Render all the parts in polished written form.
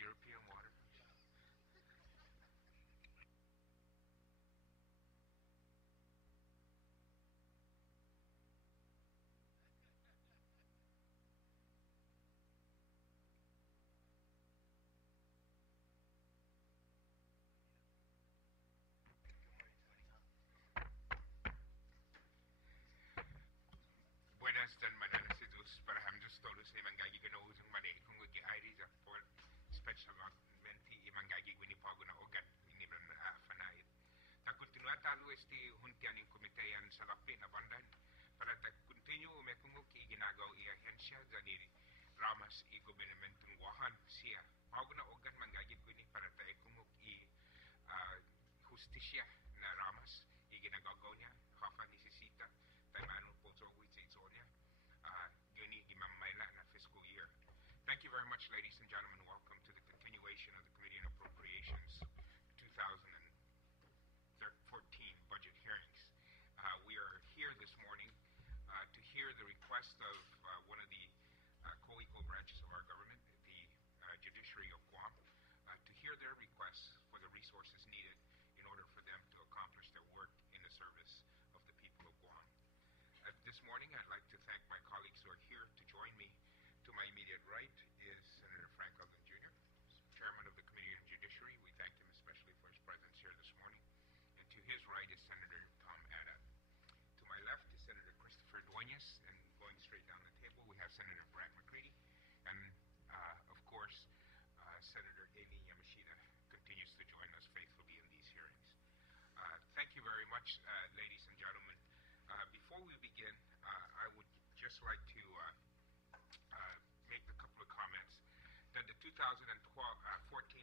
European water? Buenas dan mananasidos para hamdos todos ay manggagi ganoos ang mali kung mag-i-airi sa for special menti imanggagi gwinipago na ogan iniman na fanayit. Ta continuata lo este huntian yung komiteyan sa lapi na bandan para ta continue umekungok ginagaw i-ahensya ganiri ramas i gobernamentong wahan siya. Pago na ogan manggagi gwini para ta ikungok justisya na ramas i ginagaw niya hafa nisisita tayo po so niya gani gimamayla na fiscal year. Thank you very much, ladies and gentlemen. Welcome to the continuation of the Committee on Appropriations 2014 budget hearings. We are here this morning to hear the request of one of the co-equal branches of our government, the Judiciary of Guam, to hear their requests for the resources needed in order for them to accomplish their work in the service of the people of Guam. This morning, I'd like to thank my colleagues who are here to join me. To my immediate right is Senator Frank Ogden Jr., Chairman of the Committee on Judiciary. We thank him especially for his presence here this morning. And to his right is Senator Tom Adab. To my left is Senator Christopher Duenas, and going straight down the table, we have Senator Brad McCready. And, of course, Senator Amy Yamashita continues to join us faithfully in these hearings. Thank you very much, ladies and gentlemen. Before we begin, I would just like to make a couple of comments that the 2014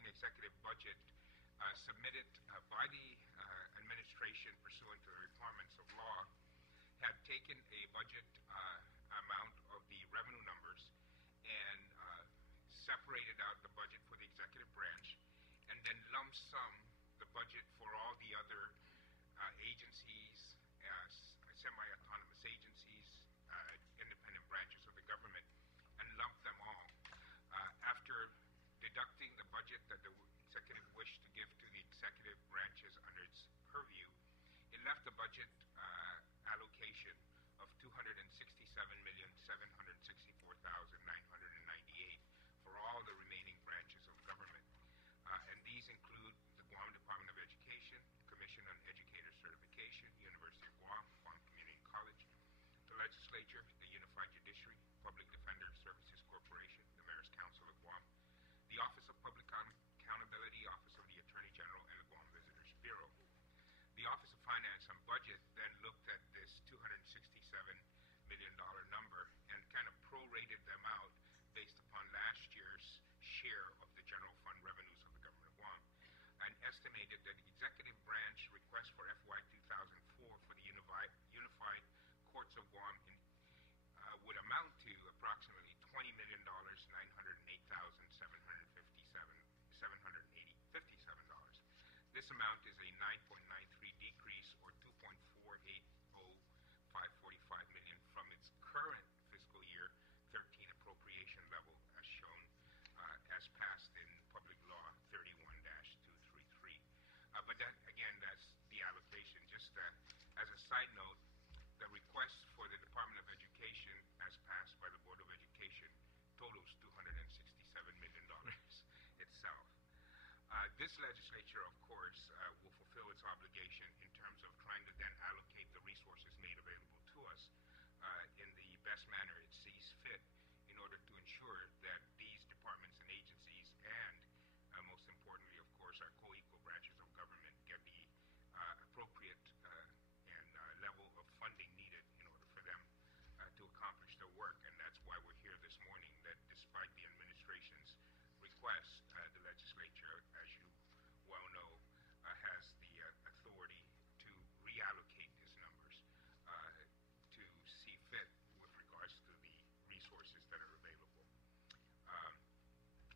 executive budget submitted by the administration pursuant to the requirements of law had taken a budget amount of the revenue numbers and separated out the budget for the executive branch and then lump sum the budget for all the other agencies, semi-autonomous agencies, independent branches of the government, and lump them all. After deducting the budget that the executive wished to give to the executive branches under its purview, it left a budget allocation of $267,764,998 for all the remaining branches of government. And these include the Guam Department of Education, Commission on Educator Certification, University of Guam, Guam Community College, the Legislature, the Unified Judiciary, Public Defender Services Corporation, the Mayor's Council of Guam, the Office of Public Accountability, Office of the Attorney General, and the Guam Visitors Bureau. The Office of Finance and Budget then looked at this $267 million number and kind of prorated them out based upon last year's share of the general fund revenues of the government of Guam, and estimated that the executive branch request for FY 2004 for the Unified Courts of Guam would amount to approximately $20,908,757. This amount is a 9.93 decrease or 2.480545 million from its current fiscal year 13 appropriation level as shown as passed in Public Law 31-233. But that, again, that's the allocation. Just as a side note, the request for the Department of Education as passed by the Board of Education totals $267 million itself. This legislature, of course, will fulfill its obligation in terms of trying to then allocate the resources made available to us in the best manner it sees fit in order to ensure that these departments and agencies and, most importantly, of course, our co-equal branches of government get the appropriate and level of funding needed in order for them to accomplish their work. And that's why we're here this morning, that despite the administration's request, the legislature, as you well know, has the authority to reallocate these numbers to see fit with regards to the resources that are available.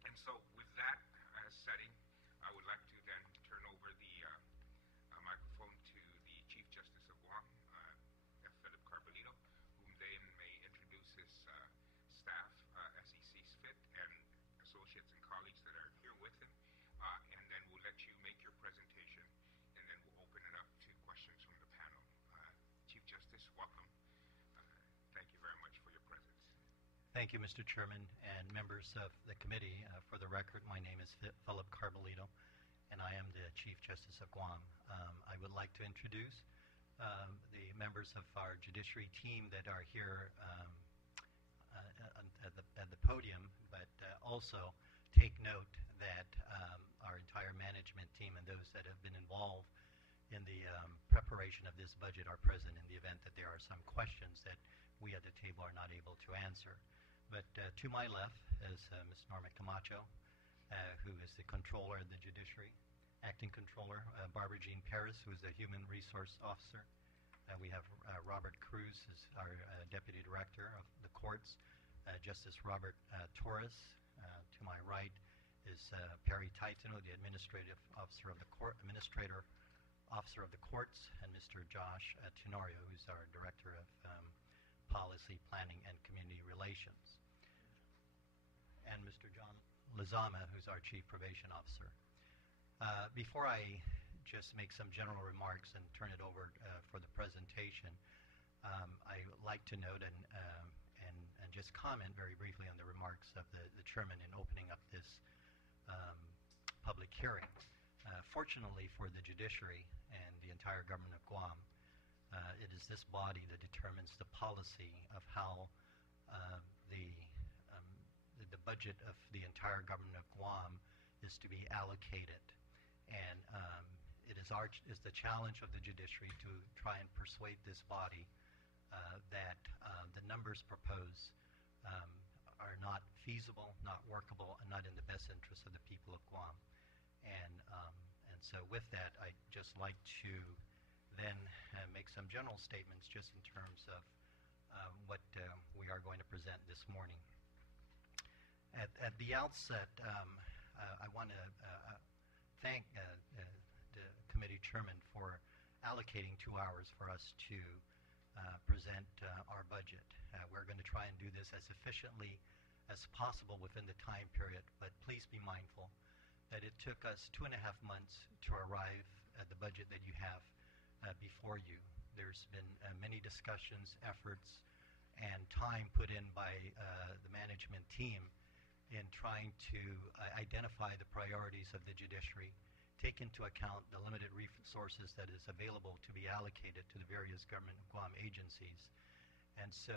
And so with that setting, I would like to then turn over the microphone to the Chief Justice of Guam, F. Philip Carbolito, whom then may introduce his staff as he sees fit, and associates and colleagues that are here Thank you, Mr. Chairman and members of the committee. For the record, my name is Philip Carbolito, and I am the Chief Justice of Guam. I would like to introduce the members of our judiciary team that are here at the podium, but also take note that our entire management team and those that have been involved in the preparation of this budget are present in the event that there are some questions that we at the table are not able to answer. But to my left is Ms. Norma Camacho, who is the Controller of the Judiciary, Acting Controller, Barbara Jean Paris, who is the Human Resource Officer. We have Robert Cruz, is our Deputy Director of the Courts, Justice Robert Torres. To my right is Perry Taitano, the Administrative Officer of the Court, Administrator Officer of the Courts, and Mr. Josh Tenorio, who's our Director of Policy, Planning, and Community Relations, and Mr. John Lizama, who's our Chief Probation Officer. Before I just make some general remarks and turn it over for the presentation, I would like to note and just comment very briefly on the remarks of the Chairman in opening up this public hearing. Fortunately for the judiciary and the entire government of Guam, it is this body that determines the policy of how the budget of the entire government of Guam is to be allocated. And it is the challenge of the judiciary to try and persuade this body that the numbers proposed are not feasible, not workable, and not in the best interest of the people of Guam. And so with that, I'd just like to then make some general statements just in terms of what we are going to present this morning. At the outset, I want to thank the committee chairman for allocating 2 hours for us to present our budget. We're going to try and do this as efficiently as possible within the time period, but please be mindful that it took us 2.5 months to arrive at the budget that you have before you. There's been many discussions, efforts, and time put in by the management team in trying to identify the priorities of the judiciary, take into account the limited resources that is available to be allocated to the various government of Guam agencies. And so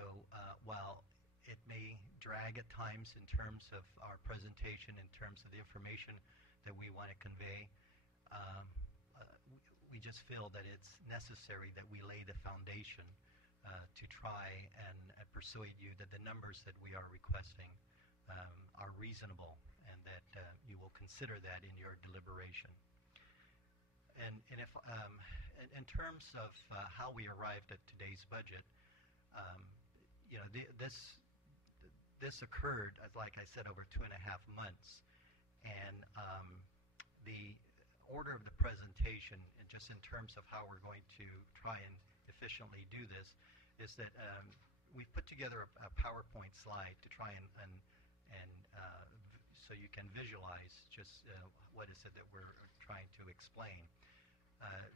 while it may drag at times in terms of our presentation, in terms of the information that we want to convey, we just feel that it's necessary that we lay the foundation to try and persuade you that the numbers that we are requesting are reasonable and that you will consider that in your deliberation. And if, in terms of how we arrived at today's budget, this occurred, like I said, over 2.5 months. And the order of the presentation, and just in terms of how we're going to try and efficiently do this, is that we've put together a PowerPoint slide to try and so you can visualize just what is it that we're trying to explain.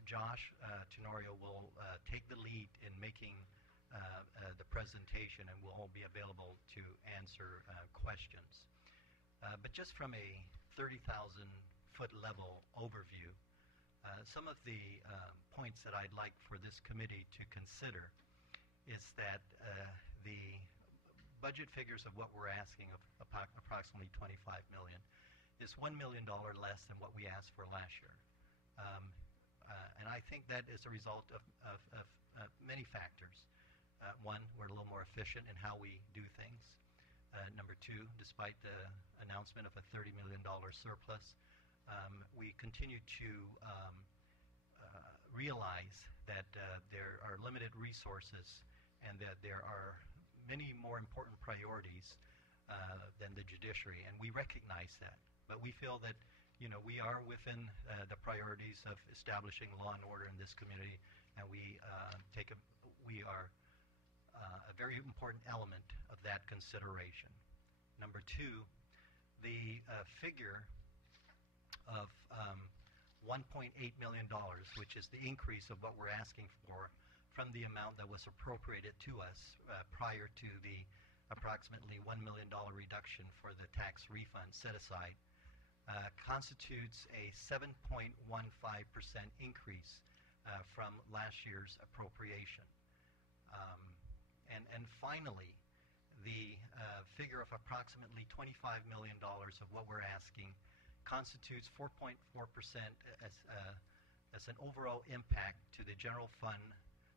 Josh Tenorio will take the lead in making the presentation, and we'll all be available to answer questions. But just from a 30,000-foot level overview, some of the points that I'd like for this committee to consider is that the budget figures of what we're asking of approximately $25 million is $1 million less than what we asked for last year. And I think that is a result of many factors. One, we're a little more efficient in how we do things. Number two, despite the announcement of a $30 million surplus, we continue to realize that there are limited resources and that there are many more important priorities than the judiciary, and we recognize that. But we feel that we are within the priorities of establishing law and order in this community, and we are a very important element of that consideration. Number two, the figure of $1.8 million, which is the increase of what we're asking for from the amount that was appropriated to us prior to the approximately $1 million reduction for the tax refund set aside, constitutes a 7.15% increase from last year's appropriation. And finally, the figure of approximately $25 million of what we're asking constitutes 4.4% as an overall impact to the general fund,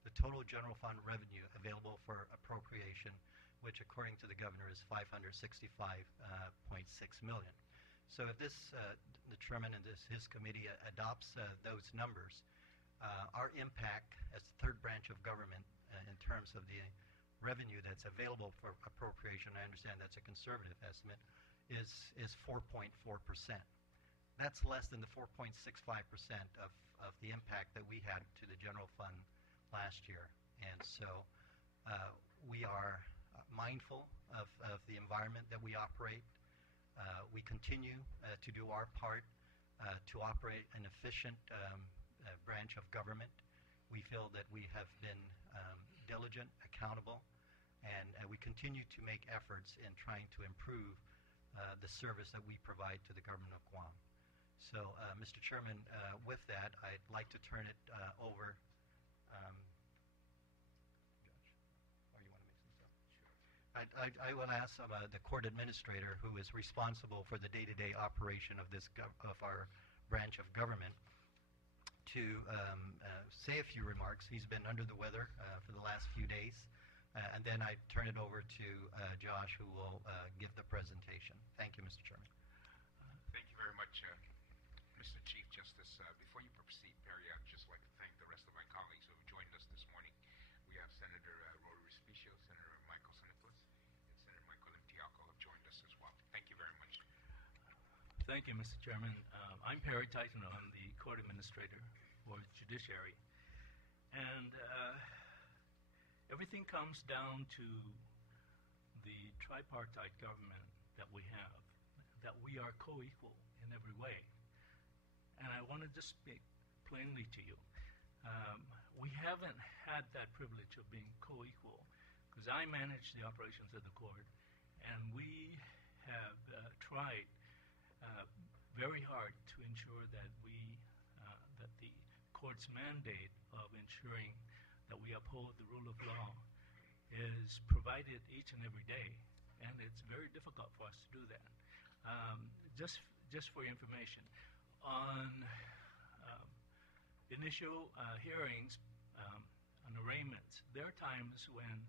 the total general fund revenue available for appropriation, which according to the governor is $565.6 million. So if this, the chairman and his committee adopts those numbers, our impact as the third branch of government in terms of the revenue that's available for appropriation, I understand that's a conservative estimate, is 4.4%. That's less than the 4.65% of the impact that we had to the general fund last year. And so we are mindful of the environment that we operate. We continue to do our part to operate an efficient branch of government. We feel that we have been diligent, accountable, and we continue to make efforts in trying to improve the service that we provide to the government of Guam. So, Mr. Chairman, with that, I'd like to turn it over. I will ask the court administrator, who is responsible for the day-to-day operation of this of our branch of government, to say a few remarks. He's been under the weather for the last few days, and then I turn it over to Josh, who will give the presentation. Thank you, Mr. Chairman. Thank you very much, Mr. Chief Justice. Before you proceed, Perry, I'd just like to thank the rest of my colleagues who have joined us this morning. We have Senator Rory Respicio, Senator Michael Sinipolis, and Senator Michael Limtiaco have joined us as well. Thank you very much. Thank you, Mr. Chairman. I'm Perry Titan. I'm the court administrator for Judiciary. And everything comes down to the tripartite government that we have, that we are co-equal in every way. And I want to just speak plainly to you. We haven't had that privilege of being co-equal because I manage the operations of the court, and we have tried very hard to ensure that that the court's mandate of ensuring that we uphold the rule of law is provided each and every day, and it's very difficult for us to do that. Just for your information, on initial hearings on arraignments, there are times when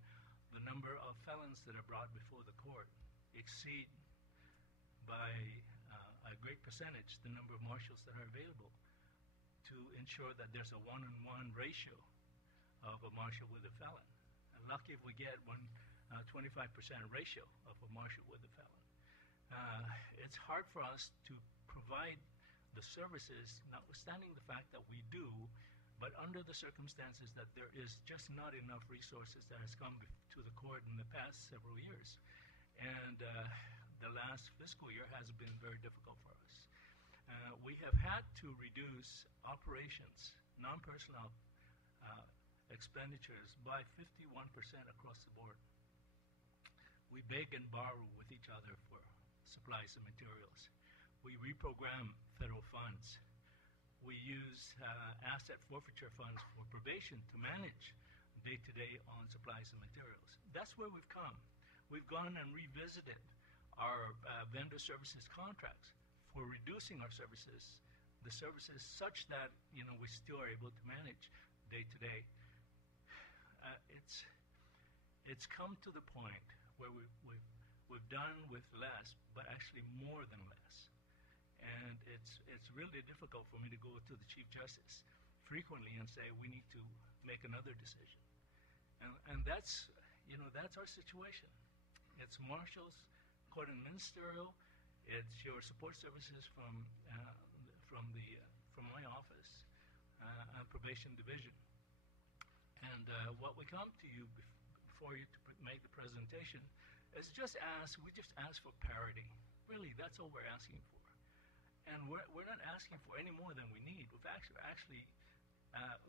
the number of felons that are brought before the court exceed by a great percentage the number of marshals that are available to ensure that there's a one-on-one ratio of a marshal with a felon. And lucky if we get 25% ratio of a marshal with a felon. It's hard for us to provide the services, notwithstanding the fact that we do, but under the circumstances that there is just not enough resources that has come to the court in the past several years. And the last fiscal year has been very difficult for us. We have had to reduce operations, non-personnel expenditures by 51% across the board. We beg and borrow with each other for supplies and materials. We reprogram federal funds. We use asset forfeiture funds for probation to manage day-to-day on supplies and materials. That's where we've come. We've gone and revisited our vendor services contracts for reducing our services, the services such that we still are able to manage day-to-day. It's come to the point where we've done with less, but actually more than less. And it's really difficult for me to go to the Chief Justice frequently and say we need to make another decision. And that's our situation. It's marshals, court and ministerial. It's your support services from my office, probation division. And what we come to you before you to make the presentation is we just ask for parity. Really, that's all we're asking for. And we're not asking for any more than we need. We've actually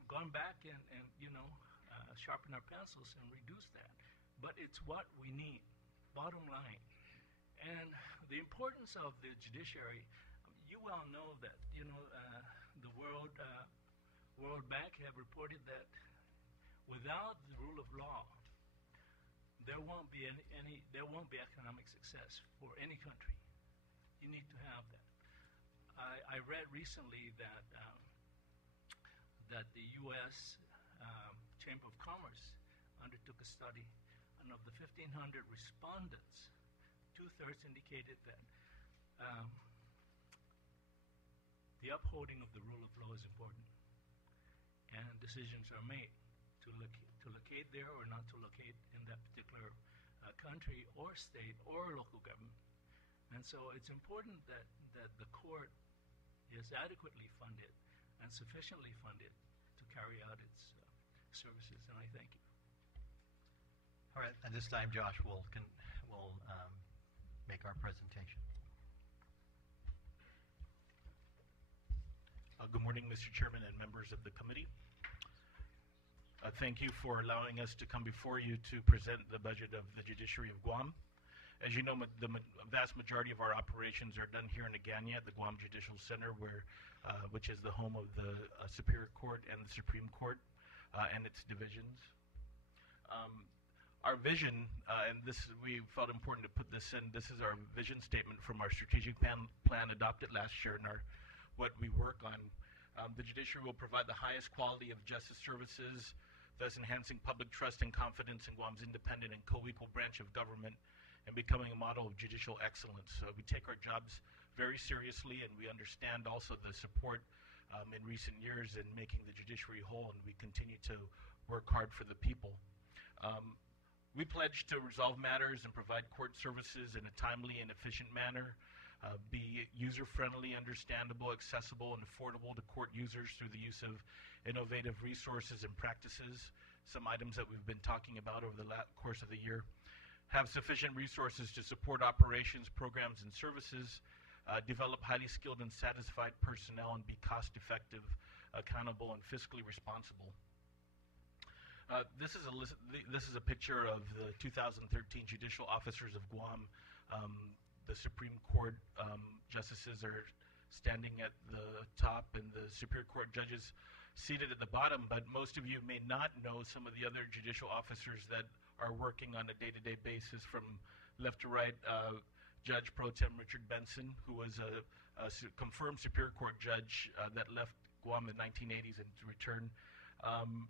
gone back and sharpened our pencils and reduced that. But it's what we need. bottom line. And the importance of the judiciary, you well know that, the World Bank have reported that without the rule of law, there won't be economic success for any country. You need to have that. I read recently that that the U.S. Chamber of Commerce undertook a study, and of the 1,500 respondents, 2/3 indicated that the upholding of the rule of law is important, and decisions are made to locate there or not to locate in that particular country or state or local government. And so it's important that the court is adequately funded and sufficiently funded to carry out its services, and I thank you. All right, at this time, Josh will make our presentation. Good morning, Mr. Chairman and members of the committee. Thank you for allowing us to come before you to present the budget of the Judiciary of Guam. As you know, the vast majority of our operations are done here in Agana at the Guam Judicial Center, which is the home of the Superior Court and the Supreme Court and its divisions. Our vision, and we felt important to put this in, this is our vision statement from our strategic plan adopted last year and what we work on. The judiciary will provide the highest quality of justice services, thus enhancing public trust and confidence in Guam's independent and co-equal branch of government and becoming a model of judicial excellence. We take our jobs very seriously, and we understand also the support in recent years in making the judiciary whole, and we continue to work hard for the people. We pledge to resolve matters and provide court services in a timely and efficient manner, be user-friendly, understandable, accessible, and affordable to court users through the use of innovative resources and practices, some items that we've been talking about over the course of the year. Have sufficient resources to support operations, programs, and services, develop highly skilled and satisfied personnel, and be cost-effective, accountable, and fiscally responsible. This is a picture of the 2013 Judicial Officers of Guam. The Supreme Court justices are standing at the top and the Superior Court judges seated at the bottom, but most of you may not know some of the other judicial officers that are working on a day-to-day basis. From left to right, Judge Pro Tem Richard Benson, who was a confirmed Superior Court judge that left Guam in the 1980s and returned.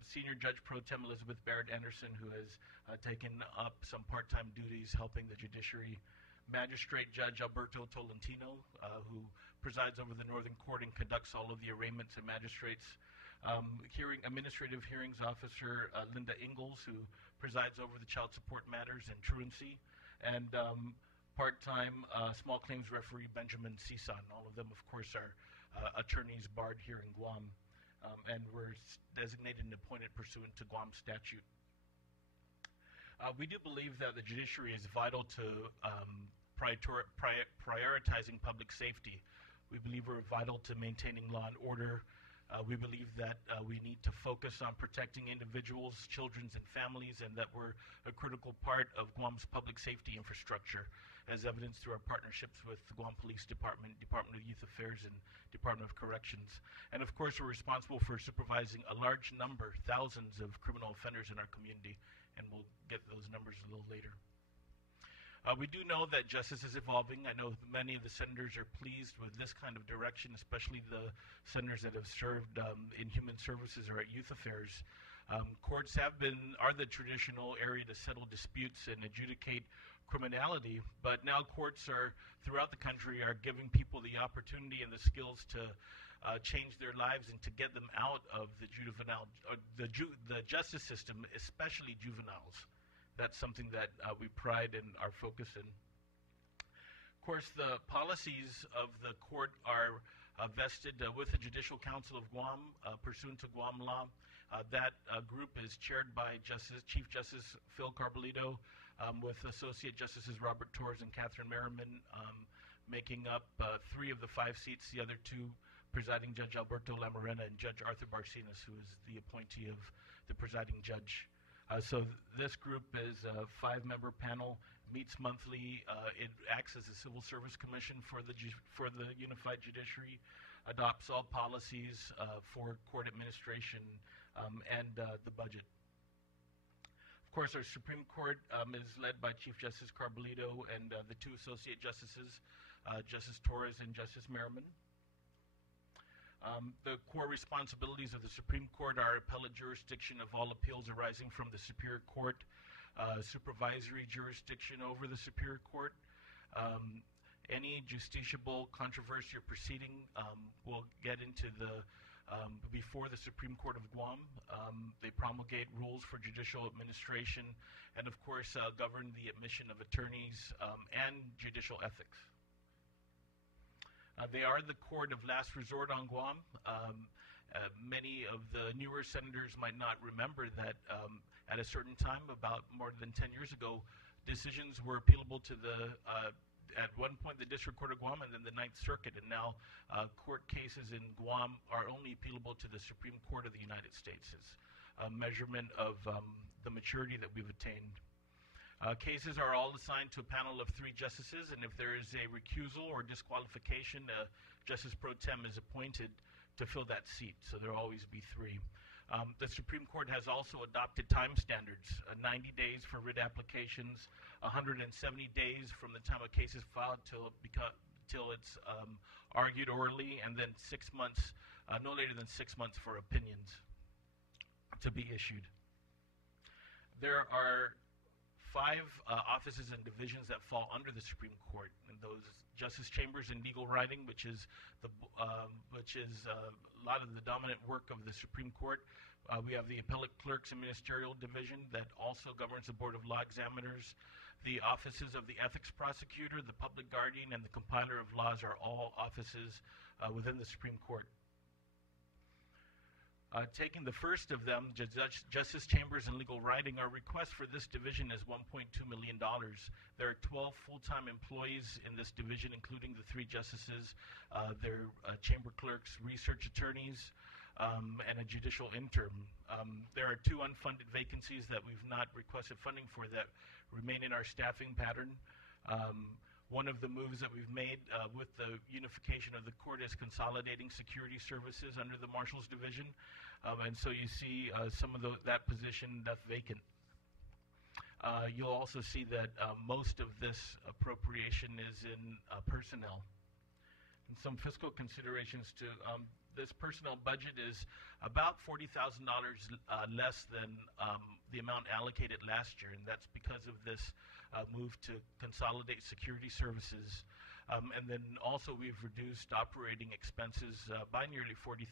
Senior Judge Pro Tem Elizabeth Barrett Anderson, who has taken up some part-time duties helping the judiciary. Magistrate Judge Alberto Tolentino, who presides over the Northern Court and conducts all of the arraignments and magistrates. Administrative Hearings Officer Linda Ingalls, who presides over the child support matters and truancy. And part-time Small Claims Referee Benjamin Cisan. All of them, of course, are attorneys barred here in Guam, and were designated and appointed pursuant to Guam statute. We do believe that the judiciary is vital to prioritizing public safety. We believe we're vital to maintaining law and order. We believe that we need to focus on protecting individuals, children, and families, and that we're a critical part of Guam's public safety infrastructure, as evidenced through our partnerships with the Guam Police Department, Department of Youth Affairs, and Department of Corrections. And of course, we're responsible for supervising a large number, thousands of criminal offenders in our community, and we'll get those numbers a little later. We do know that justice is evolving. I know many of the senators are pleased with this kind of direction, especially the senators that have served in human services or at youth affairs. Courts are the traditional area to settle disputes and adjudicate criminality, but now courts throughout the country are giving people the opportunity and the skills to change their lives and to get them out of the justice system, especially juveniles. That's something that we pride and are focus in. Of course, the policies of the court are vested with the Judicial Council of Guam, pursuant to Guam law. That group is chaired by Chief Justice Phil Carbolito, with Associate Justices Robert Torres and Catherine Merriman, making up 3 of the 5 seats. The other 2, Presiding Judge Alberto Lamarena and Judge Arthur Barcinas, who is the appointee of the presiding judge. So this group is a 5-member panel meets monthly. It acts as a civil service commission for the unified judiciary, adopts all policies for court administration and the budget. Of course, our Supreme Court is led by Chief Justice Carbolito and the two associate justices, Justice Torres and Justice Merriman. The core responsibilities of the Supreme Court are appellate jurisdiction of all appeals arising from the Superior Court, supervisory jurisdiction over the Superior Court. Any justiciable controversy or proceeding will get into the before the Supreme Court of Guam. They promulgate rules for judicial administration and, of course, govern the admission of attorneys and judicial ethics. They are the court of last resort on Guam. Many of the newer senators might not remember that at a certain time, about more than 10 years ago, decisions were appealable to the at one point the District Court of Guam and then the Ninth Circuit, and now court cases in Guam are only appealable to the Supreme Court of the United States. It's a measurement of the maturity that we've attained. Cases are all assigned to a panel of 3 justices, and if there is a recusal or disqualification, Justice Pro Tem is appointed to fill that seat, so there will always be 3. The Supreme Court has also adopted time standards, 90 days for writ applications, 170 days from the time a case is filed till it's argued orally, and then 6 months, no later than 6 months for opinions to be issued. There are 5 offices and divisions that fall under the Supreme Court, and those Justice Chambers and Legal Writing, which is a lot of the dominant work of the Supreme Court. We have the Appellate Clerks and Ministerial Division that also governs the Board of Law Examiners. The offices of the Ethics Prosecutor, the Public Guardian, and the Compiler of Laws are all offices within the Supreme Court. Taking the first of them, Justice Chambers and Legal Writing, our request for this division is $1.2 million. There are 12 full-time employees in this division, including the 3 justices, their chamber clerks, research attorneys, and a judicial intern. There are 2 unfunded vacancies that we've not requested funding for that remain in our staffing pattern. One of the moves that we've made with the unification of the court is consolidating security services under the Marshals Division, and so you see some of that position left vacant. You'll also see that most of this appropriation is in personnel. And some fiscal considerations too. This personnel budget is about $40,000 less than the amount allocated last year, and that's because of this move to consolidate security services. And then also we've reduced operating expenses by nearly $40,000.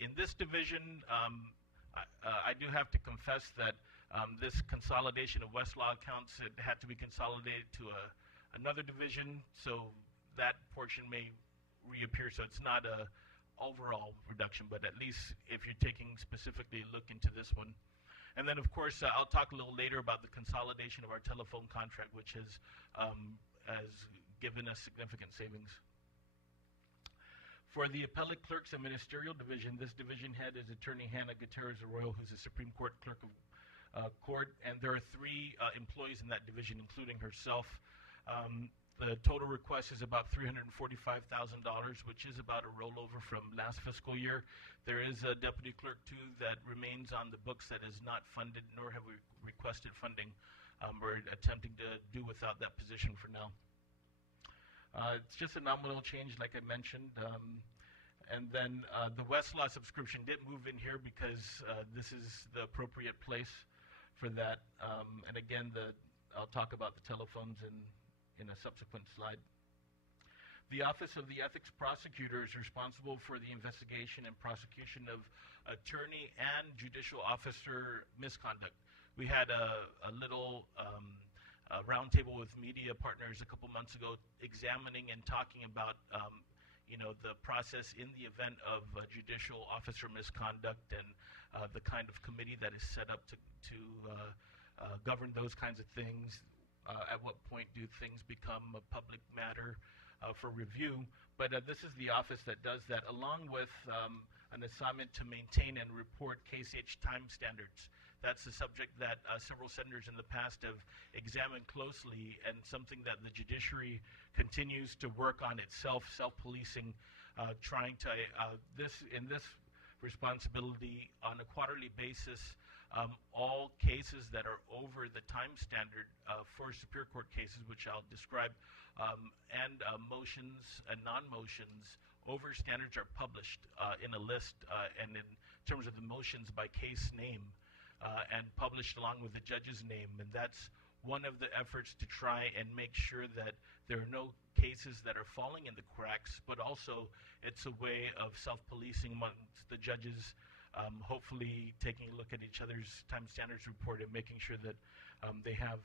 In this division, I do have to confess that this consolidation of Westlaw accounts, it had to be consolidated to another division, so that portion may reappear, so it's not a overall reduction, but at least if you're taking specifically a look into this one. And then, of course, I'll talk a little later about the consolidation of our telephone contract, which has given us significant savings. For the Appellate Clerks and Ministerial Division, this division head is Attorney Hannah Gutierrez Arroyo, who's a Supreme Court Clerk of Court, and there are 3 employees in that division, including herself. The total request is about $345,000, which is about a rollover from last fiscal year. There is a deputy clerk, too, that remains on the books that is not funded, nor have we requested funding. We're attempting to do without that position for now. It's just a nominal change, like I mentioned. And then the Westlaw subscription did move in here because this is the appropriate place for that. And again, I'll talk about the telephones in a subsequent slide. The Office of the Ethics Prosecutor is responsible for the investigation and prosecution of attorney and judicial officer misconduct. We had a little roundtable with media partners a couple months ago examining and talking about the process in the event of judicial officer misconduct and the kind of committee that is set up to govern those kinds of things. At what point do things become a public matter for review? But this is the office that does that, along with an assignment to maintain and report case H time standards. That's a subject that several senators in the past have examined closely, and something that the judiciary continues to work on itself, self-policing, trying to, in this responsibility on a quarterly basis, all cases that are over the time standard for Superior Court cases, which I'll describe, and motions and non-motions over standards are published in a list and in terms of the motions by case name and published along with the judge's name. And that's one of the efforts to try and make sure that there are no cases that are falling in the cracks, but also it's a way of self-policing amongst the judges, hopefully taking a look at each other's time standards report and making sure that they have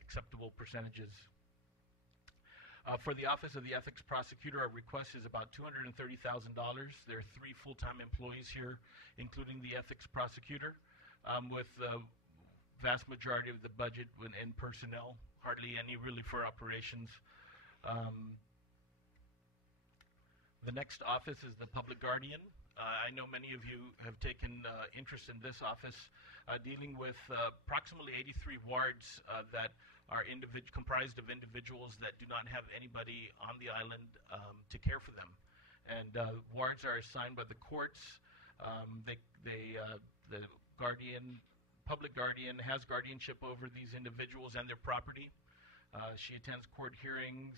acceptable percentages. For the Office of the Ethics Prosecutor, our request is about $230,000. There are 3 full-time employees here, including the Ethics Prosecutor, with the vast majority of the budget in personnel, hardly any really for operations. The next office is the Public Guardian. I know many of you have taken interest in this office, dealing with approximately 83 wards that are comprised of individuals that do not have anybody on the island to care for them. And wards are assigned by the courts. The Public Guardian has guardianship over these individuals and their property. She attends court hearings,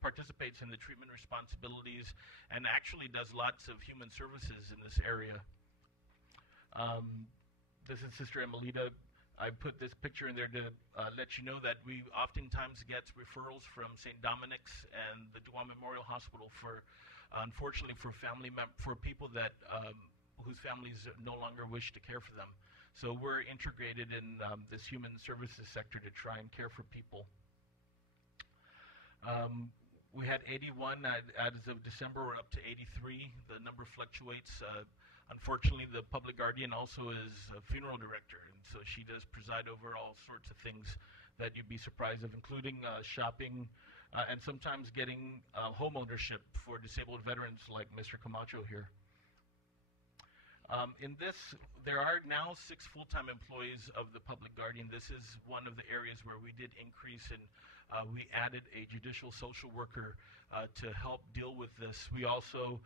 participates in the treatment responsibilities, and actually does lots of human services in this area. This is Sister Emelita. I put this picture in there to let you know that we oftentimes get referrals from St. Dominic's and the Guam Memorial Hospital for, unfortunately, for people that whose families no longer wish to care for them. So we're integrated in this human services sector to try and care for people. We had 81 as of December. We're up to 83. The number fluctuates. Unfortunately, the Public Guardian also is a funeral director, and so she does preside over all sorts of things that you'd be surprised of, including shopping and sometimes getting home ownership for disabled veterans like Mr. Camacho here. There are now 6 full-time employees of the Public Guardian. This is one of the areas where we did increase, and we added a judicial social worker to help deal with this. We also,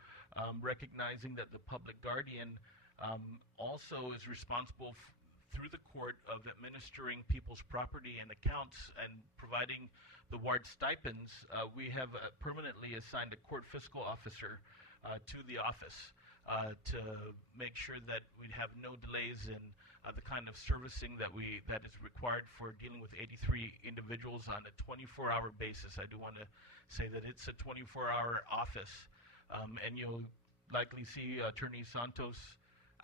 recognizing that the Public Guardian also is responsible through the court of administering people's property and accounts and providing the ward stipends, we have permanently assigned a court fiscal officer to the office to make sure that we'd have no delays in the kind of servicing that is required for dealing with 83 individuals on a 24-hour basis. I do want to say that it's a 24-hour office, and you'll likely see Attorney Santos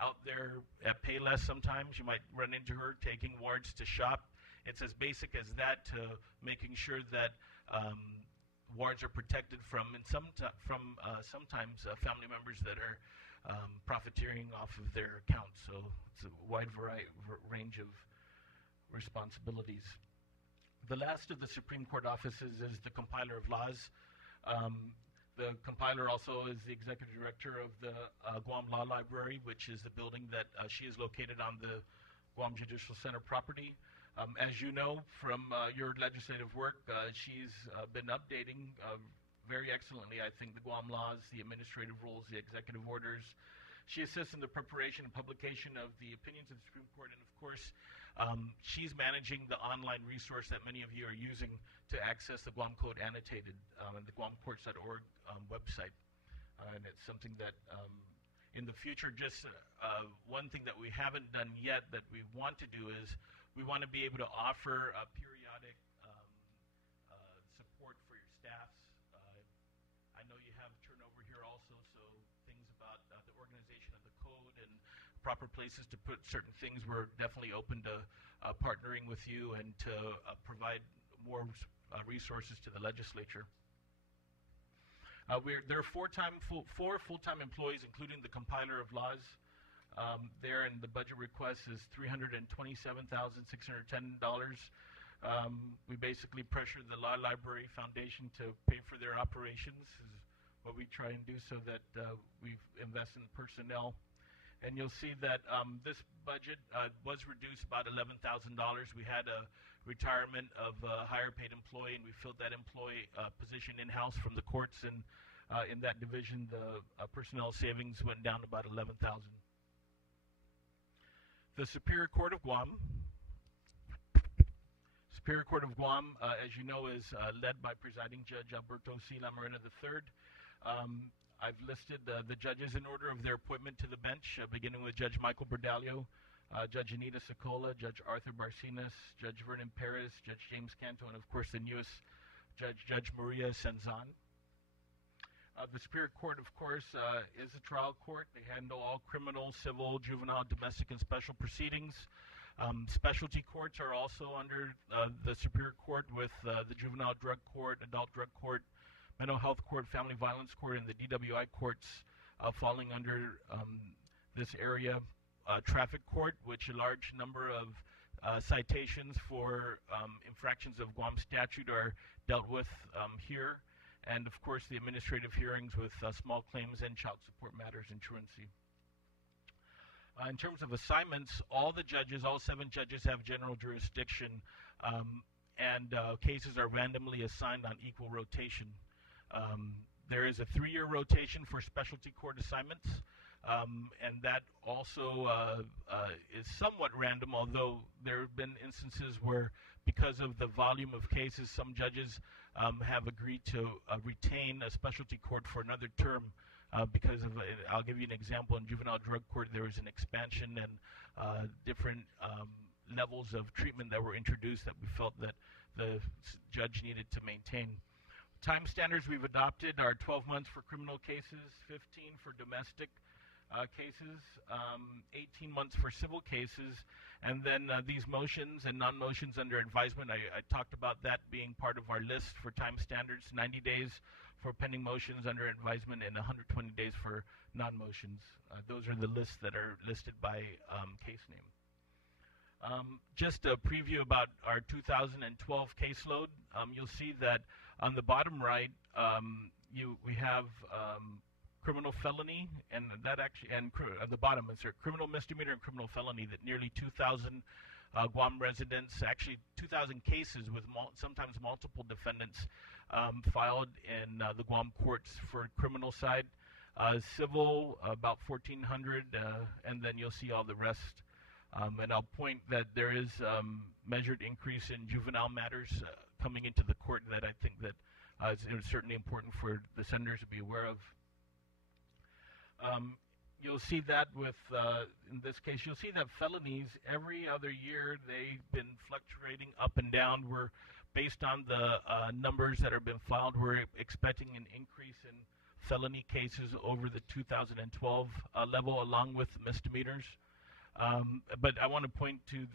out there at Payless sometimes. You might run into her taking wards to shop. It's as basic as that, to making sure that wards are protected from sometimes family members that are profiteering off of their accounts. So it's a wide range of responsibilities. The last of the Supreme Court offices is the Compiler of Laws. The compiler also is the executive director of the Guam Law Library, which is the building that she is located on the Guam Judicial Center property. As you know from your legislative work, she's been updating very excellently, I think, the Guam laws, the administrative rules, the executive orders. She assists in the preparation and publication of the opinions of the Supreme Court, and of course, she's managing the online resource that many of you are using to access the Guam Code Annotated and the GuamCourts.org website. And it's something that in the future, just one thing that we haven't done yet that we want to do is we want to be able to offer periodic support for your staffs. I know you have turnover here also, so things about the organization of the code and proper places to put certain things, we're definitely open to partnering with you and to provide more resources to the legislature. There are 4 full-time employees, including the compiler of laws. There, and the budget request is $327,610. We basically pressured the Law Library Foundation to pay for their operations, is what we try and do, so that we invest in personnel. And you'll see that this budget was reduced about $11,000. We had a retirement of a higher paid employee, and we filled that employee position in-house from the courts, and in that division the personnel savings went down about $11,000. The Superior Court of Guam. Superior Court of Guam, as you know, is led by Presiding Judge Alberto C. Lamarena III. I've listed the judges in order of their appointment to the bench, beginning with Judge Michael Berdalio, Judge Anita Socola, Judge Arthur Barcinas, Judge Vernon Perez, Judge James Canto, and of course the newest judge, Judge Maria Senzan. The Superior Court, of course, is a trial court. They handle all criminal, civil, juvenile, domestic, and special proceedings. Specialty courts are also under the Superior Court, with the Juvenile Drug Court, Adult Drug Court, Mental Health Court, Family Violence Court, and the DWI courts falling under this area. Traffic Court, which a large number of citations for infractions of Guam statute are dealt with here. And of course the administrative hearings with small claims and child support matters and truancy. In terms of assignments, all 7 judges have general jurisdiction, and cases are randomly assigned on equal rotation. There is a 3-year rotation for specialty court assignments, and that also is somewhat random, although there have been instances where, because of the volume of cases, some judges have agreed to retain a specialty court for another term. Because of, I'll give you an example. In Juvenile Drug Court, there was an expansion and different levels of treatment that were introduced that we felt that the judge needed to maintain. Time standards we've adopted are 12 months for criminal cases, 15 for domestic cases, 18 months for civil cases, and then these motions and non-motions under advisement, I talked about that being part of our list for time standards, 90 days for pending motions under advisement and 120 days for non-motions. Those are the lists that are listed by case name. Just a preview about our 2012 caseload. You'll see that on the bottom right, we have criminal felony, and that actually, and at the bottom is criminal misdemeanor and criminal felony, that nearly 2,000 Guam residents, actually 2,000 cases with sometimes multiple defendants filed in the Guam courts for criminal side. Civil, about 1,400, and then you'll see all the rest. And I'll point that there is measured increase in juvenile matters coming into the court that I think that is certainly important for the senators to be aware of. You'll see that with, in this case, you'll see that felonies, every other year, they've been fluctuating up and down. We're, based on the numbers that have been filed, we're expecting an increase in felony cases over the 2012 level, along with misdemeanors. But I want to point to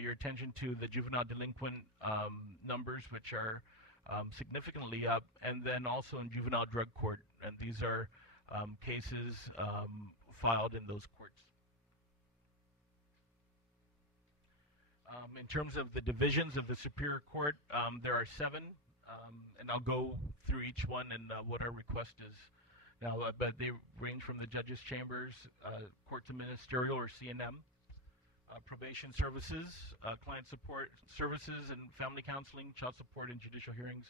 your attention to the juvenile delinquent numbers, which are significantly up, and then also in juvenile drug court, and these are cases filed in those courts. In terms of the divisions of the Superior Court, there are 7, and I'll go through each one and what our request is. Now, but they range from the judges' chambers, courts and ministerial or CNM, probation services, client support services and family counseling, child support and judicial hearings,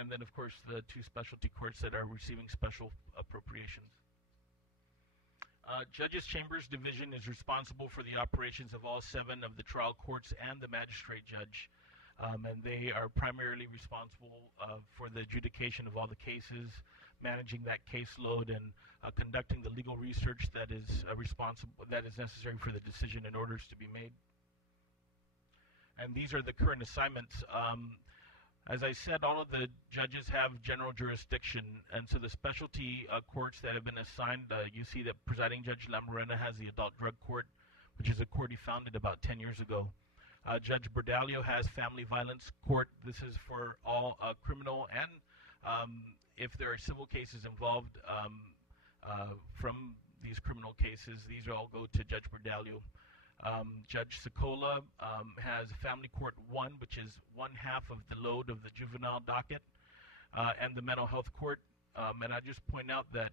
and then of course the 2 specialty courts that are receiving special appropriations. Judges' Chambers Division is responsible for the operations of all 7 of the trial courts and the magistrate judge, and they are primarily responsible for the adjudication of all the cases, managing that caseload, and conducting the legal research that is necessary for the decision and orders to be made. And these are the current assignments. As I said, all of the judges have general jurisdiction, and so the specialty courts that have been assigned, you see that Presiding Judge Lamarena has the Adult Drug Court, which is a court he founded about 10 years ago. Judge Berdalio has Family Violence Court. This is for all criminal and if there are civil cases involved from these criminal cases, these all go to Judge Berdalio. Judge Socola has Family Court 1, which is 1/2 of the load of the juvenile docket, and the Mental Health Court. And I just point out that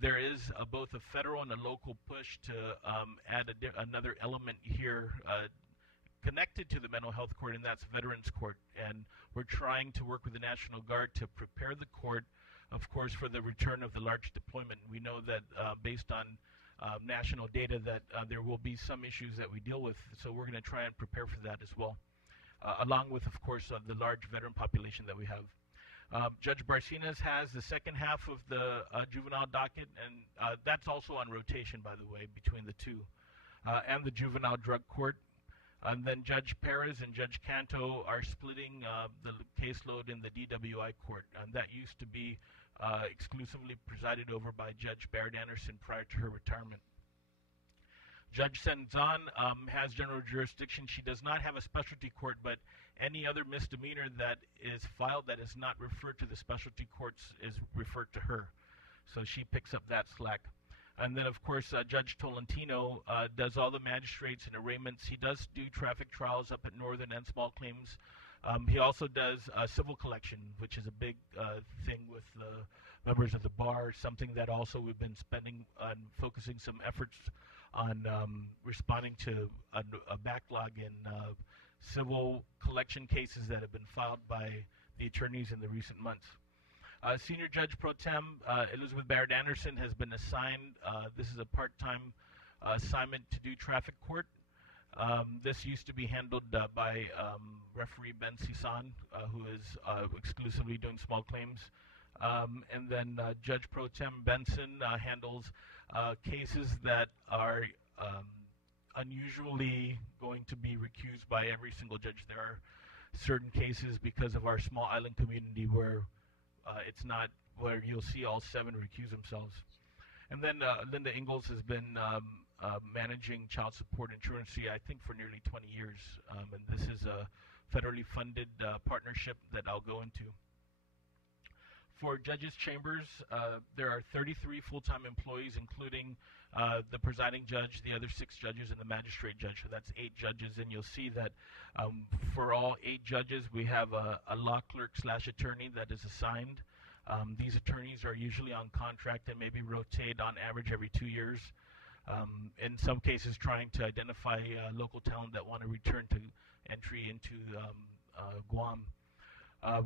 There is both a federal and a local push to add another element here connected to the mental health court, and that's Veterans Court. And we're trying to work with the National Guard to prepare the court, of course, for the return of the large deployment. We know that based on national data that there will be some issues that we deal with, so we're going to try and prepare for that as well, along with, of course, the large veteran population that we have. Judge Barcinas has the second half of the juvenile docket, and that's also on rotation, by the way, between the two, and the juvenile drug court. And then Judge Perez and Judge Canto are splitting the caseload in the DWI court, and that used to be exclusively presided over by Judge Baird Anderson prior to her retirement. Judge Senzan has general jurisdiction. She does not have a specialty court, but any other misdemeanor that is filed that is not referred to the specialty courts is referred to her. So she picks up that slack. And then, of course, Judge Tolentino does all the magistrates and arraignments. He does do traffic trials up at Northern and small claims. He also does civil collection, which is a big thing with the members of the bar, something that also we've been spending on focusing some efforts on responding to a backlog in civil collection cases that have been filed by the attorneys in the recent months. Senior Judge Pro Tem Elizabeth Baird Anderson has been assigned, this is a part-time assignment to do traffic court. This used to be handled by referee Ben Cisan, who is exclusively doing small claims. And then Judge Pro Tem Benson handles cases that are unusually going to be recused by every single judge. There are certain cases, because of our small island community, where it's not where you'll see all 7 recuse themselves. And then Linda Ingalls has been managing child support and truancy, I think, for nearly 20 years. And this is a federally funded partnership that I'll go into. For judges' chambers, there are 33 full-time employees, including the presiding judge, the other 6 judges, and the magistrate judge. So that's 8 judges, and you'll see that for all 8 judges, we have a law clerk/attorney that is assigned. These attorneys are usually on contract and maybe rotate on average every 2 years. In some cases, trying to identify local talent that want to return to entry into Guam.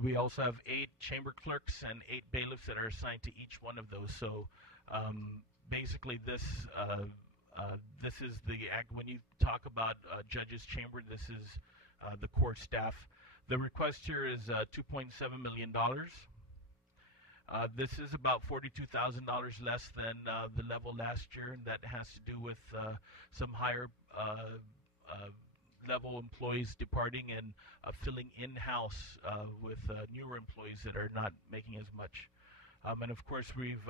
We also have 8 chamber clerks and 8 bailiffs that are assigned to each one of those. So basically, this is the when you talk about judges' chamber, this is the core staff. The request here is $2.7 million. This is about $42,000 less than the level last year, and that has to do with some higher level employees departing and filling in-house with newer employees that are not making as much. And of course, we've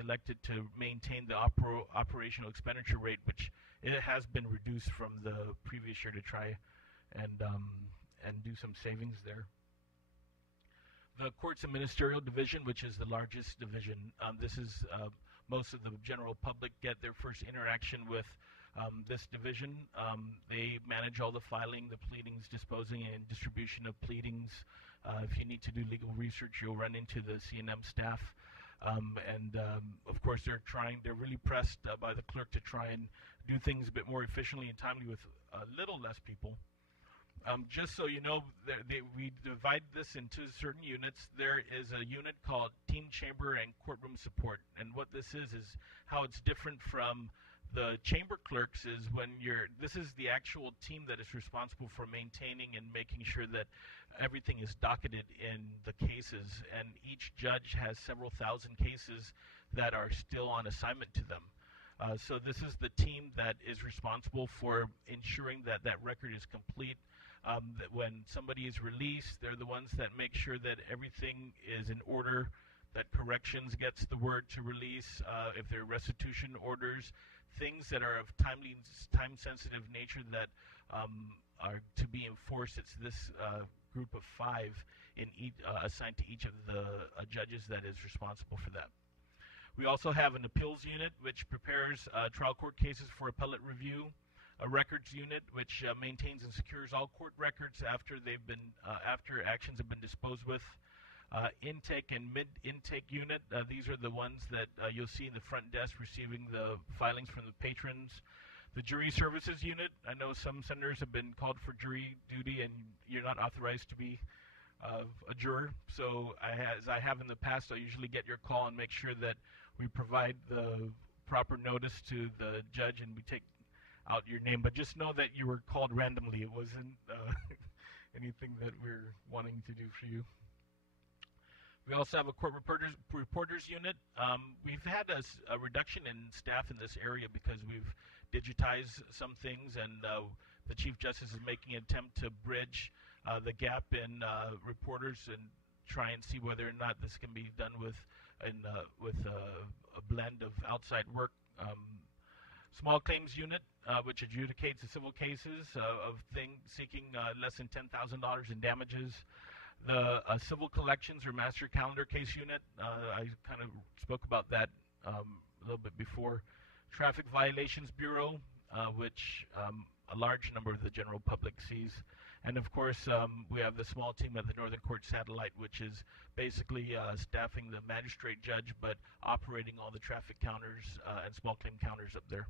elected to maintain the operational expenditure rate, which it has been reduced from the previous year to try and do some savings there. The Courts and Ministerial Division, which is the largest division, this is most of the general public get their first interaction with this division. They manage all the filing, the pleadings, disposing and distribution of pleadings. If you need to do legal research, you'll run into the CNM staff. Of course, they're really pressed by the clerk to try and do things a bit more efficiently and timely with a little less people. Just so you know, we divide this into certain units. There is a unit called Team Chamber and Courtroom Support. And what this is how it's different from the chamber clerks is this is the actual team that is responsible for maintaining and making sure that everything is docketed in the cases. And each judge has several thousand cases that are still on assignment to them. So this is the team that is responsible for ensuring that that record is complete. That when somebody is released, they're the ones that make sure that everything is in order, that corrections gets the word to release, if there are restitution orders, things that are of time-sensitive nature that are to be enforced. It's this group of 5 assigned to each of the judges that is responsible for that. We also have an appeals unit, which prepares trial court cases for appellate review. A records unit, which maintains and secures all court records after actions have been disposed with. intake and mid-intake unit. These are the ones that you'll see in the front desk receiving the filings from the patrons. The jury services unit, I know some senators have been called for jury duty and you're not authorized to be a juror. So as I have in the past, I usually get your call and make sure that we provide the proper notice to the judge and we take out your name. But just know that you were called randomly. It wasn't anything that we're wanting to do for you. We also have a court reporters unit. We've had a reduction in staff in this area because we've digitized some things, and the Chief Justice is making an attempt to bridge the gap in reporters and try and see whether or not this can be done with a blend of outside work. Small claims unit, which adjudicates the civil cases of seeking less than $10,000 in damages. The civil collections or master calendar case unit, I kind of spoke about that a little bit before. Traffic Violations Bureau, which a large number of the general public sees. And of course, we have the small team at the Northern Court Satellite, which is basically staffing the magistrate judge, but operating all the traffic counters and small claim counters up there.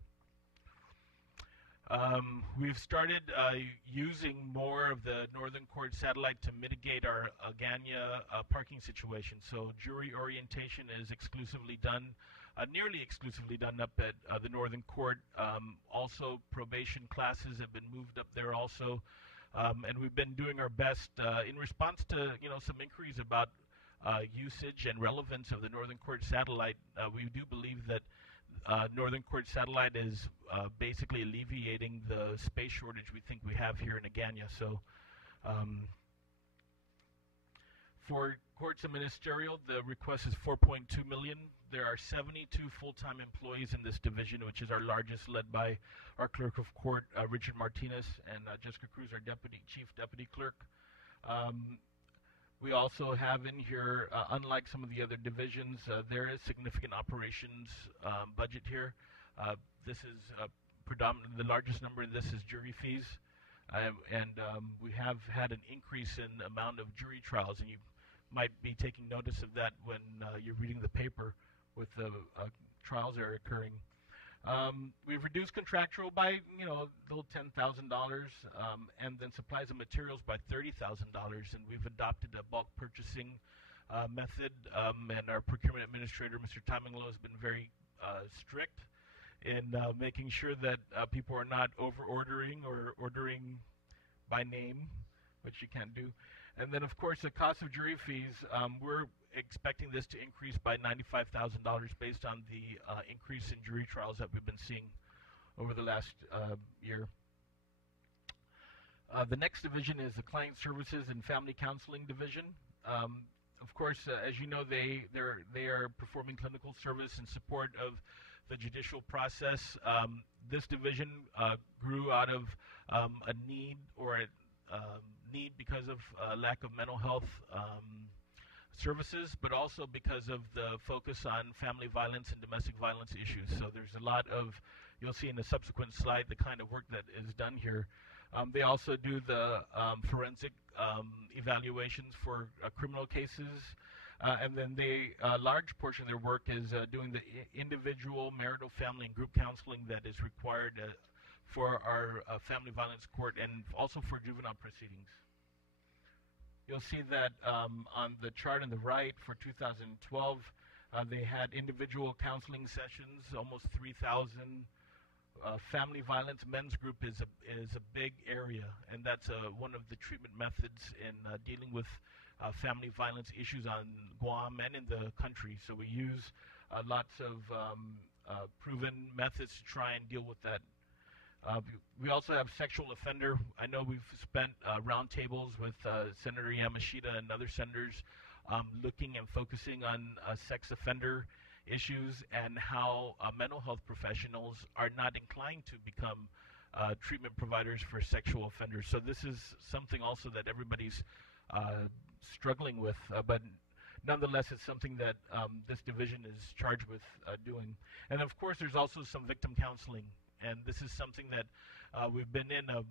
We've started using more of the Northern Court Satellite to mitigate our Agana parking situation. So jury orientation is exclusively done, nearly exclusively done up at the Northern Court. Also, probation classes have been moved up there also. And we've been doing our best in response to some inquiries about usage and relevance of the Northern Court Satellite. We do believe that Northern Court Satellite is basically alleviating the space shortage we think we have here in Agana. So for courts and ministerial, the request is $4.2 million. There are 72 full-time employees in this division, which is our largest, led by our clerk of court, Richard Martinez, and Jessica Cruz, our chief deputy clerk. We also have in here, unlike some of the other divisions, there is significant operations budget here. This is predominantly, the largest number in this is jury fees. And we have had an increase in the amount of jury trials, and you might be taking notice of that when you're reading the paper with the trials that are occurring. We've reduced contractual by, a little $10,000, and then supplies and materials by $30,000, and we've adopted a bulk purchasing method, and our procurement administrator, Mr. Timinglow, has been very strict in making sure that people are not over-ordering or ordering by name, which you can't do. And then, of course, the cost of jury fees, we're expecting this to increase by $95,000 based on the increase in jury trials that we've been seeing over the last year. The next division is the Client Services and Family Counseling Division. Of course, as you know, they are performing clinical service in support of the judicial process. This division grew out of a need or a need because of lack of mental health services, but also because of the focus on family violence and domestic violence issues. So there's a lot of, you'll see in the subsequent slide, the kind of work that is done here. They also do the forensic evaluations for criminal cases. And then a large portion of their work is doing the individual, marital, family, and group counseling that is required for our family violence court and also for juvenile proceedings. You'll see that on the chart on the right for 2012, they had individual counseling sessions, almost 3,000. Family violence men's group is a big area, and that's one of the treatment methods in dealing with family violence issues on Guam and in the country. So we use lots of proven methods to try and deal with that. We also have sexual offender. I know we've spent roundtables with Senator Yamashita and other senators looking and focusing on sex offender issues and how mental health professionals are not inclined to become treatment providers for sexual offenders. So this is something also that everybody's struggling with, but nonetheless, it's something that this division is charged with doing. And of course, there's also some victim counseling. and this is something that we've been in a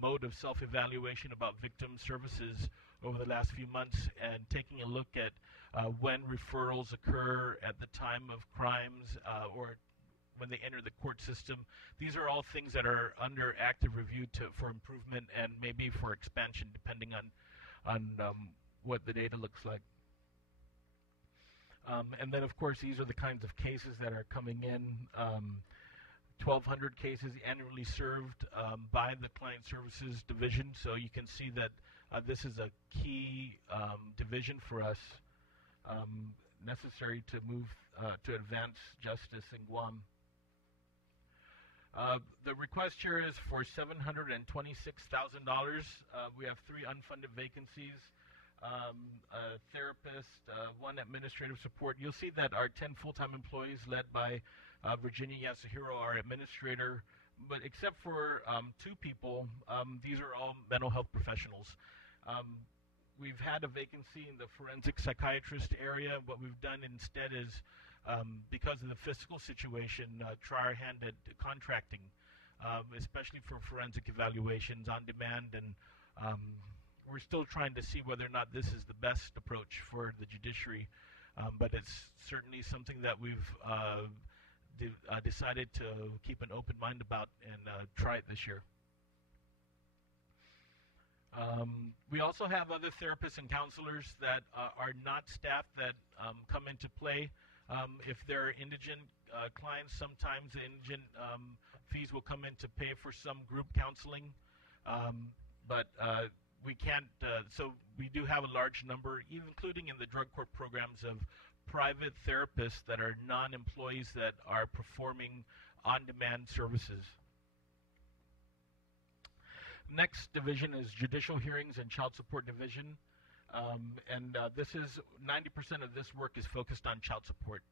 mode of self-evaluation about victim services over the last few months, and taking a look at when referrals occur at the time of crimes or when they enter the court system. These are all things that are under active review for improvement and maybe for expansion, depending on what the data looks like. And then, of course, these are the kinds of cases that are coming in. 1,200 cases annually served by the Client Services Division. So you can see that this is a key division for us, necessary to move to advance justice in Guam. The request here is for $726,000. We have 3 unfunded vacancies. A therapist, 1 administrative support. You'll see that our 10 full-time employees led by Virginia Yasuhiro, our administrator, but except for 2 people, these are all mental health professionals. We've had a vacancy in the forensic psychiatrist area. What we've done instead is, because of the fiscal situation, try our hand at contracting, especially for forensic evaluations on demand, and we're still trying to see whether or not this is the best approach for the judiciary, but it's certainly something that we've decided to keep an open mind about and try it this year. We also have other therapists and counselors that are not staff that come into play. If there are indigent clients, sometimes the indigent fees will come in to pay for some group counseling, but we can't, so we do have a large number, even including in the drug court programs, of private therapists that are non-employees that are performing on-demand services. Next division is Judicial Hearings and Child Support Division, and this is 90% of this work is focused on child support.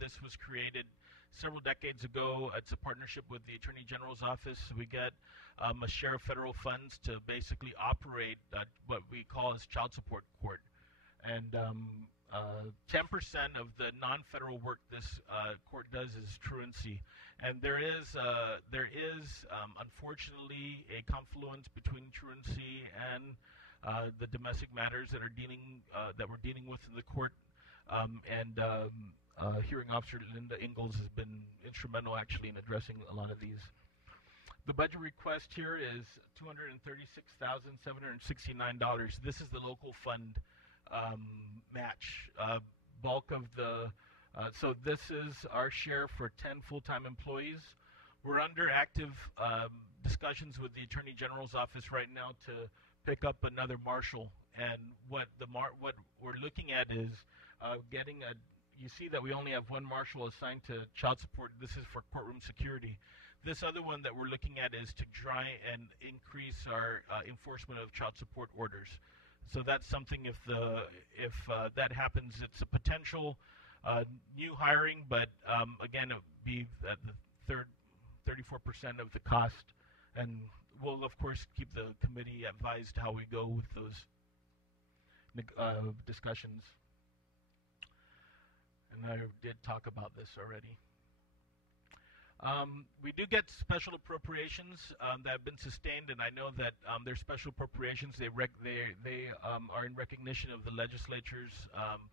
This was created several decades ago. It's a partnership with the Attorney General's office. We get a share of federal funds to basically operate what we call as child support court. And 10% of the non-federal work this court does is truancy. And there is unfortunately a confluence between truancy and the domestic matters that we're dealing with in the court. Hearing Officer Linda Ingalls has been instrumental actually in addressing a lot of these. The budget request here is $236,769. This is the local fund match. Bulk of the, so this is our share for 10 full-time employees. We're under active discussions with the Attorney General's office right now to pick up another marshal. And what we're looking at is getting a, you see that we only have 1 marshal assigned to child support. This is for courtroom security. This other one that we're looking at is to try and increase our enforcement of child support orders. So that's something, if that happens, it's a potential new hiring, but again, it would be at the 34% of the cost. And we'll, of course, keep the committee advised how we go with those discussions. And I did talk about this already. We do get special appropriations that have been sustained, and I know that they're special appropriations. They are in recognition of the legislature's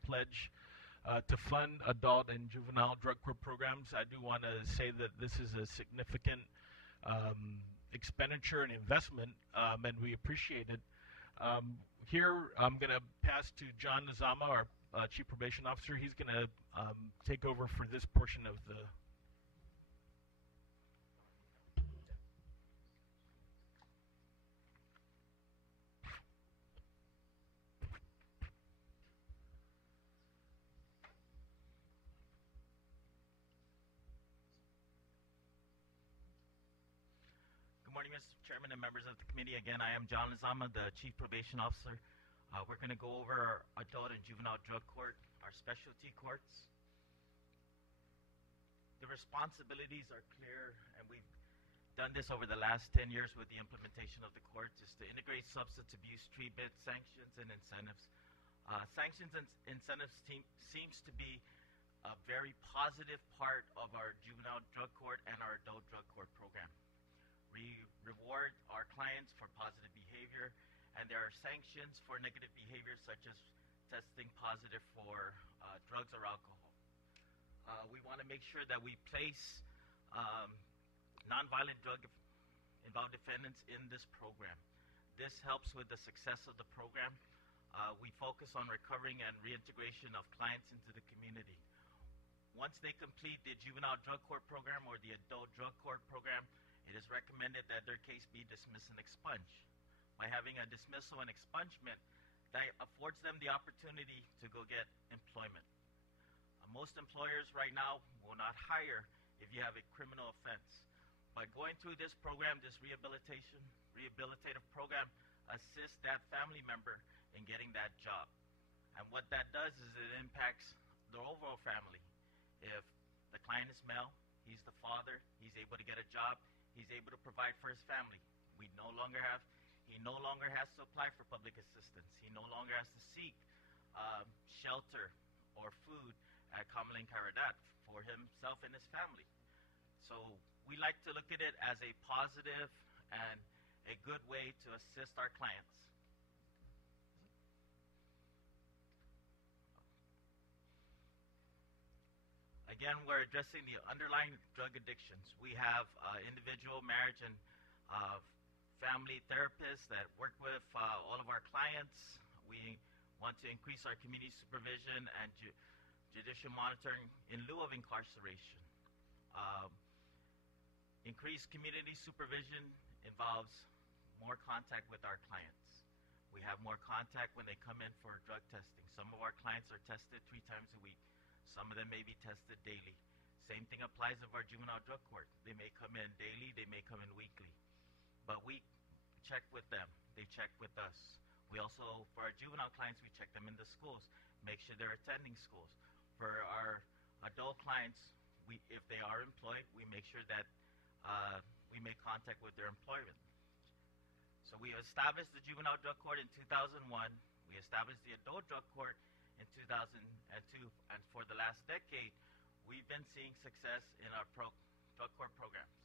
pledge to fund adult and juvenile drug court programs. I do want to say that this is a significant expenditure and investment, and we appreciate it. Here, I'm going to pass to John Nazama, our Chief Probation Officer. He's going to take over for this portion of the. Good morning, Mr. Chairman and members of the committee. Again, I am John Nazama, the Chief Probation Officer. We're going to go over our adult and juvenile drug court, our specialty courts. The responsibilities are clear, and we've done this over the last 10 years with the implementation of the courts, is to integrate substance abuse treatment, sanctions, and incentives. Sanctions and incentives seems to be a very positive part of our juvenile drug court and our adult drug court program. We reward our clients for positive behavior, and there are sanctions for negative behavior, such as testing positive for drugs or alcohol. We want to make sure that we place nonviolent drug-involved defendants in this program. This helps with the success of the program. We focus on recovering and reintegration of clients into the community. Once they complete the juvenile drug court program or the adult drug court program, it is recommended that their case be dismissed and expunged. By having a dismissal and expungement, that affords them the opportunity to go get employment. Most employers right now will not hire if you have a criminal offense. By going through this program, this rehabilitative program, assists that family member in getting that job. And what that does is it impacts the overall family. If the client is male, he's the father, he's able to get a job, he's able to provide for his family. He no longer has to apply for public assistance. He no longer has to seek shelter or food at Kamaling Karadat for himself and his family. So we like to look at it as a positive and a good way to assist our clients. Again, we're addressing the underlying drug addictions. We have individual, marriage, and family therapists that work with all of our clients. We want to increase our community supervision and judicial monitoring in lieu of incarceration. Increased community supervision involves more contact with our clients. We have more contact when they come in for drug testing. Some of our clients are tested 3 times a week. Some of them may be tested daily. Same thing applies of our juvenile drug court. They may come in daily, they may come in weekly. But we check with them. They check with us. We also, for our juvenile clients, we check them in the schools, make sure they're attending schools. For our adult clients, if they are employed, we make sure that we make contact with their employment. So we established the juvenile drug court in 2001. We established the adult drug court in 2002. And for the last decade, we've been seeing success in our drug court programs.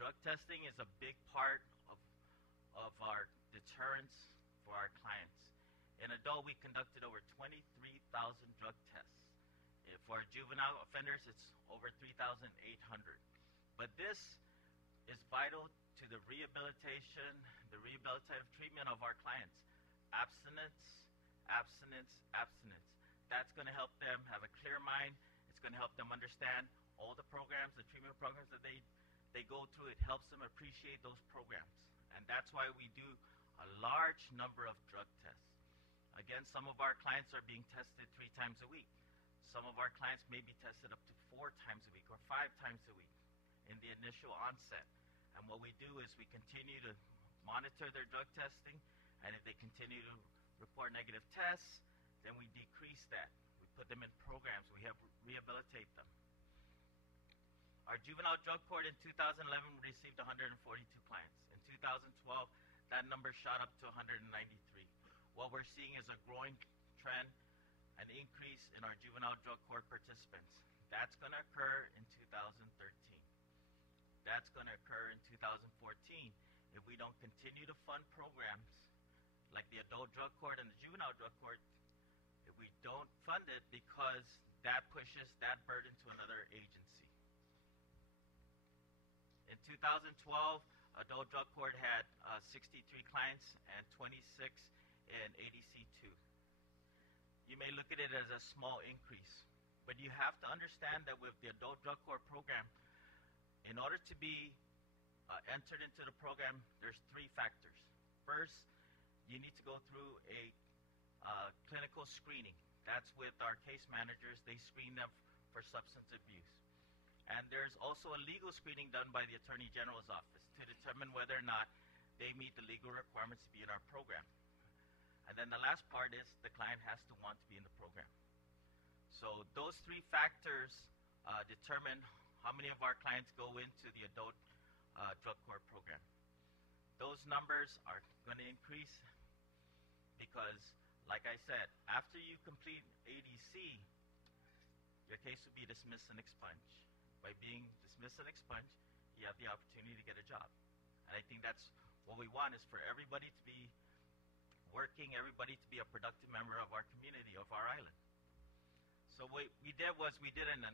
Drug testing is a big part of our deterrence for our clients. In adult, we conducted over 23,000 drug tests. For our juvenile offenders, it's over 3,800. But this is vital to the rehabilitation, the rehabilitative treatment of our clients. Abstinence, abstinence, abstinence. That's going to help them have a clear mind. It's going to help them understand all the programs, the treatment programs that they go through. It helps them appreciate those programs. And that's why we do a large number of drug tests. Again, some of our clients are being tested 3 times a week. Some of our clients may be tested up to 4 times a week or 5 times a week in the initial onset. And what we do is we continue to monitor their drug testing, and if they continue to report negative tests, then we decrease that. We put them in programs. We rehabilitate them. Our juvenile drug court in 2011 received 142 clients. In 2012, that number shot up to 193. What we're seeing is a growing trend, an increase in our juvenile drug court participants. That's going to occur in 2013. That's going to occur in 2014 if we don't continue to fund programs like the adult drug court and the juvenile drug court. If we don't fund it, because that pushes that burden to another agency. In 2012, adult drug court had 63 clients and 26 in ADC2. You may look at it as a small increase, but you have to understand that with the adult drug court program, in order to be entered into the program, there's 3 factors. First, you need to go through a clinical screening. That's with our case managers. They screen them for substance abuse. And there's also a legal screening done by the Attorney General's office to determine whether or not they meet the legal requirements to be in our program. And then the last part is the client has to want to be in the program. So those 3 factors determine how many of our clients go into the adult drug court program. Those numbers are going to increase because, like I said, after you complete ADC, your case will be dismissed and expunged. By being dismissed and expunged, you have the opportunity to get a job. And I think that's what we want, is for everybody to be working, everybody to be a productive member of our community, of our island. So what we did was we did an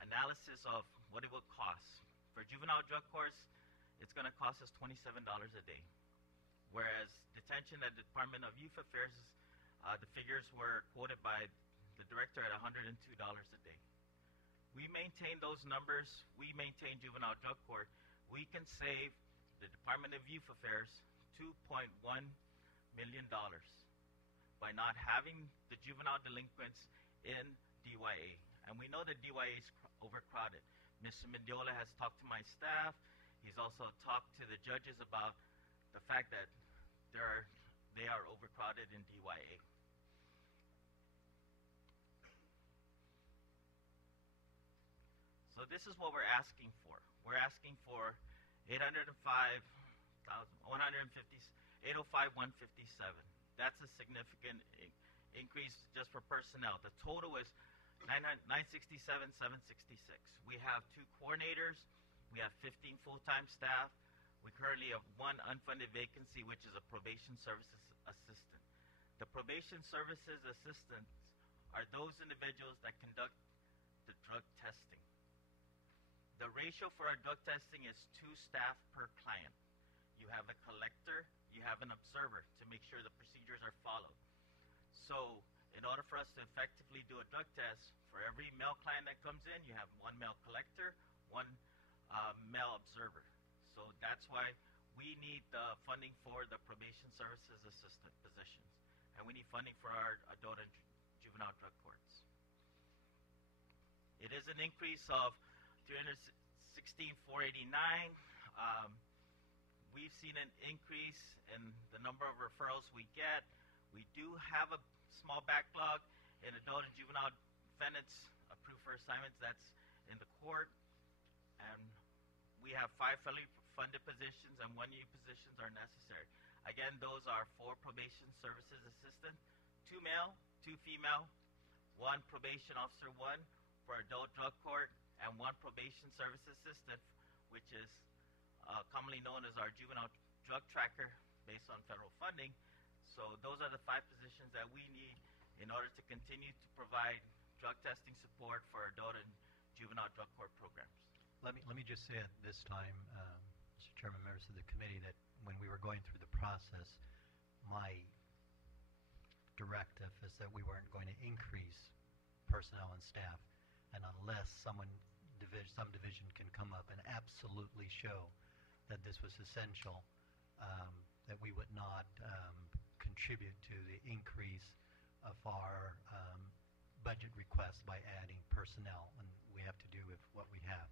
analysis of what it would cost. For juvenile drug courts, it's going to cost us $27 a day. Whereas detention at the Department of Youth Affairs, the figures were quoted by the director at $102 a day. We maintain those numbers. We maintain juvenile drug court. We can save the Department of Youth Affairs $2.1 million by not having the juvenile delinquents in DYA. And we know that DYA is overcrowded. Mr. Mendiola has talked to my staff. He's also talked to the judges about the fact that they are overcrowded in DYA. So this is what we're asking for. We're asking for $805,157. That's a significant increase just for personnel. The total is $967,766. We have 2 coordinators. We have 15 full-time staff. We currently have 1 unfunded vacancy, which is a probation services assistant. The probation services assistants are those individuals that conduct the drug testing. The ratio for our drug testing is 2 staff per client. You have a collector, you have an observer to make sure the procedures are followed. So in order for us to effectively do a drug test, for every male client that comes in, you have 1 male collector, 1 male observer. So that's why we need the funding for the probation services assistant positions. And we need funding for our adult and juvenile drug courts. It is an increase of $316,489. We've seen an increase in the number of referrals we get. We do have a small backlog in adult and juvenile defendants approved for assignments that's in the court. And we have 5 federally funded positions and 1 new positions are necessary. Again, those are 4 probation services assistant, 2 male, 2 female, 1 probation officer 1 for adult drug court, and 1 probation service assistant, which is commonly known as our juvenile drug tracker based on federal funding. So those are the 5 positions that we need in order to continue to provide drug testing support for adult and juvenile drug court programs. Let me just say at this time, Mr. Chairman, members of the committee, that when we were going through the process, my directive is that we weren't going to increase personnel and staff, and unless some division can come up and absolutely show that this was essential, that we would not contribute to the increase of our budget request by adding personnel, and we have to do with what we have.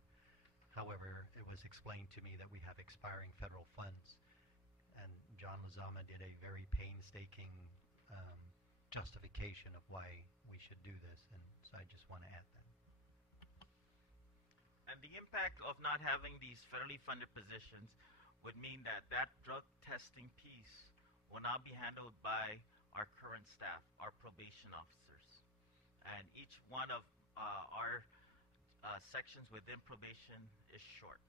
However, it was explained to me that we have expiring federal funds, and John Lozama did a very painstaking justification of why we should do this, and so I just want to add that. And the impact of not having these federally funded positions would mean that that drug testing piece will now be handled by our current staff, our probation officers. And each one of our sections within probation is short.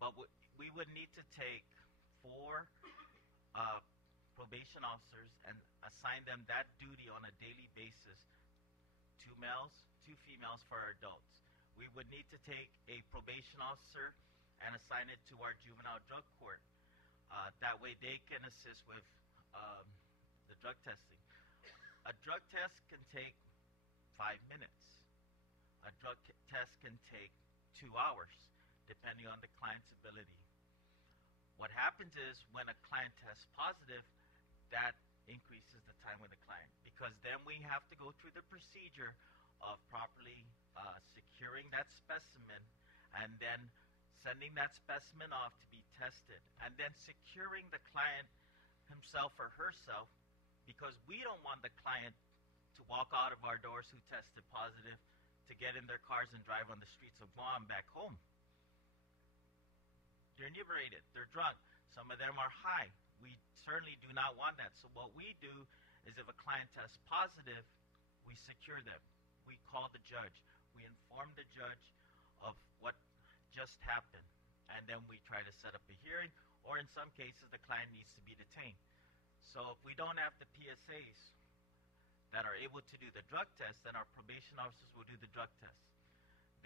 But we would need to take 4 probation officers and assign them that duty on a daily basis, 2 males, 2 females for our adults. We would need to take a probation officer and assign it to our juvenile drug court. That way they can assist with the drug testing. A drug test can take 5 minutes. A drug test can take 2 hours, depending on the client's ability. What happens is when a client tests positive, that increases the time with the client, because then we have to go through the procedure of properly securing that specimen and then sending that specimen off to be tested, and then securing the client himself or herself, because we don't want the client to walk out of our doors who tested positive to get in their cars and drive on the streets of Guam back home. they're inebriated, they're drunk. Some of them are high. We certainly do not want that. So what we do is if a client tests positive, we secure them. We call the judge. We inform the judge of what just happened. And then we try to set up a hearing, or in some cases, the client needs to be detained. So if we don't have the PSAs that are able to do the drug test, then our probation officers will do the drug test.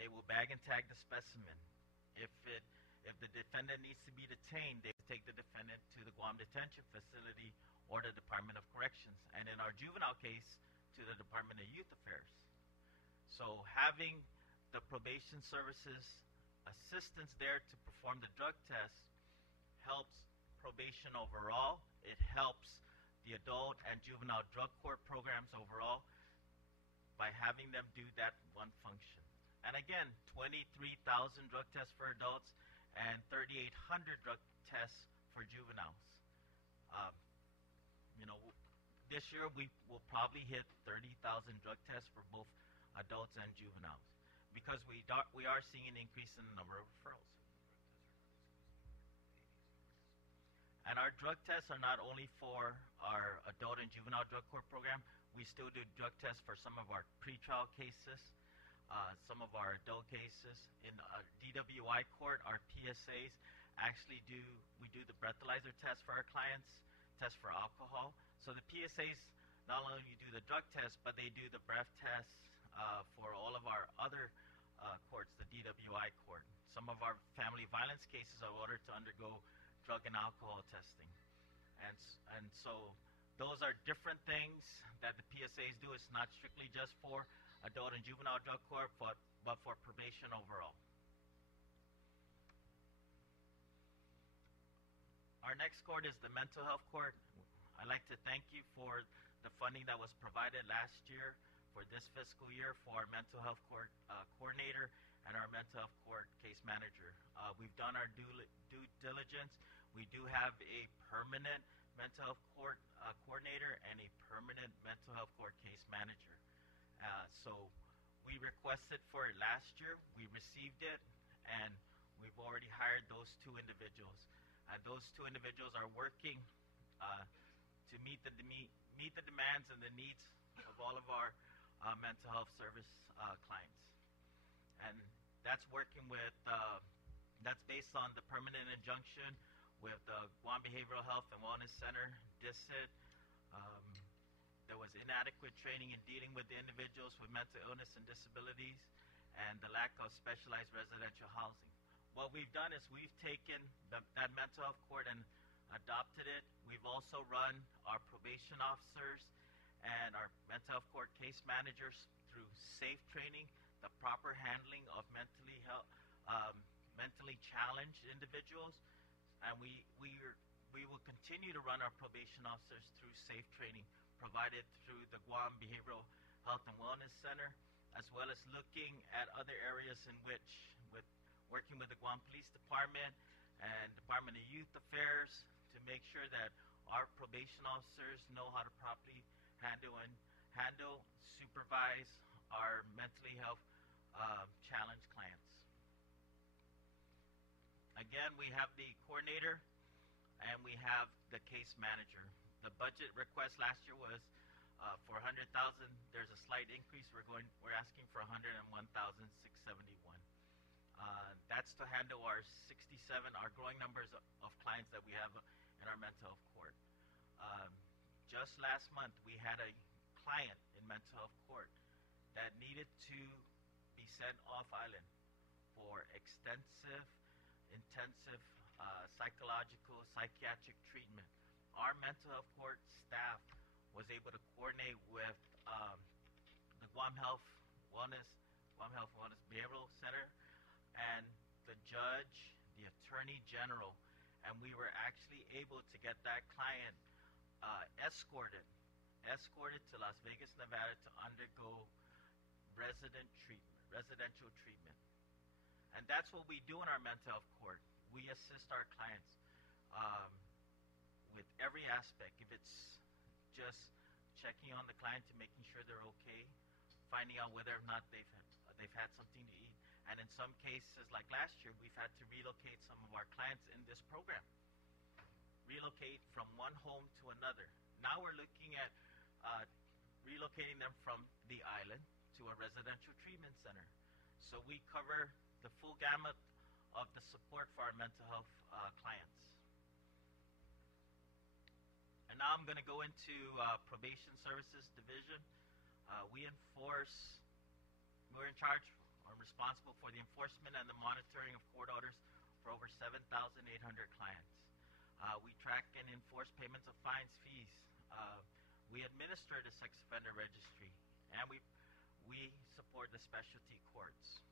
They will bag and tag the specimen. If the defendant needs to be detained, they take the defendant to the Guam Detention Facility or the Department of Corrections. And in our juvenile case, to the Department of Youth Affairs. So having the probation services assistance there to perform the drug test helps probation overall. It helps the adult and juvenile drug court programs overall by having them do that one function. And again, 23,000 drug tests for adults and 3,800 drug tests for juveniles. This year we will probably hit 30,000 drug tests for both adults and juveniles because we are seeing an increase in the number of referrals. And our drug tests are not only for our adult and juvenile drug court program. We still do drug tests for some of our pretrial cases, some of our adult cases. In DWI court, our PSAs actually we do the breathalyzer test for our clients, test for alcohol. So the PSAs not only do the drug test, but they do the breath test for all of our other courts, the DWI court. Some of our family violence cases are ordered to undergo drug and alcohol testing. And so those are different things that the PSAs do. It's not strictly just for adult and juvenile drug court, but for probation overall. Our next court is the mental health court. I'd like to thank you for the funding that was provided last year for this fiscal year for our mental health court coordinator and our mental health court case manager. We've done our due diligence. We do have a permanent mental health court coordinator and a permanent mental health court case manager. So we requested for it last year. We received it, and we've already hired those two individuals. Those two individuals are working to meet the demands and the needs of all of our mental health service clients. And that's working with, that's based on the permanent injunction with the Guam Behavioral Health and Wellness Center, DISIT. There was inadequate training in dealing with the individuals with mental illness and disabilities and the lack of specialized residential housing. What we've done is we've taken that mental health court and adopted it. We've also run our probation officers and our mental health court case managers through SAFE training, the proper handling of mentally challenged individuals, and we will continue to run our probation officers through SAFE training provided through the Guam Behavioral Health and Wellness Center, as well as looking at other areas in which, with working with the Guam Police Department and Department of Youth Affairs to make sure that our probation officers know how to properly handle, supervise our mentally health challenged clients. Again, we have the coordinator and we have the case manager. The budget request last year was for $100,000. There's a slight increase. We're asking for $101,671. That's to handle our our growing numbers of clients that we have in our mental health court. Just last month, we had a client in mental health court that needed to be sent off island for extensive, intensive psychological, psychiatric treatment. Our mental health court staff was able to coordinate with the Guam Health Wellness Behavioral Center and the judge, the attorney general, and we were actually able to get that client escorted to Las Vegas, Nevada to undergo residential treatment. And that's what we do in our mental health court. We assist our clients with every aspect. If it's just checking on the client to making sure they're okay, finding out whether or not they've had something to eat, And in some cases, like last year, we've had to relocate some of our clients in this program. Relocate from one home to another. Now we're looking at relocating them from the island to a residential treatment center. So we cover the full gamut of the support for our mental health clients. And now I'm going to go into Probation Services Division. We're in charge or responsible for the enforcement and the monitoring of court orders for over 7,800 clients. We track and enforce payments of fines, fees. We administer the sex offender registry, and we support the specialty courts.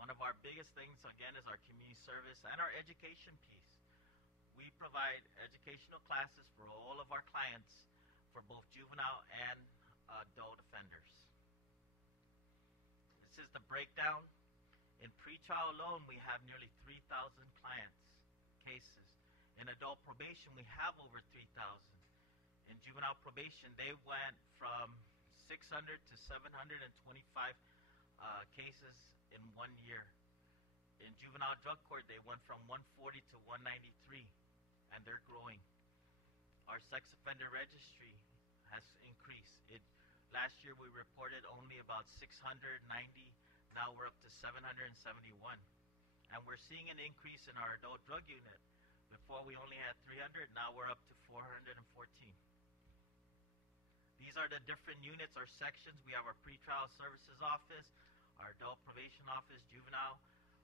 One of our biggest things, again, is our community service and our education piece. We provide educational classes for all of our clients for both juvenile and adult offenders. This is the breakdown. In pretrial alone, we have nearly 3,000 clients, cases. In adult probation, we have over 3,000. In juvenile probation, they went from 600 to 725 cases in 1 year. In juvenile drug court, they went from 140 to 193, and they're growing. Our sex offender registry has increased. Last year, we reported only about 690. Now we're up to 771. And we're seeing an increase in our adult drug unit. Before we only had 300, now we're up to 414. These are the different units or sections. We have our pretrial services office, our adult probation office, juvenile,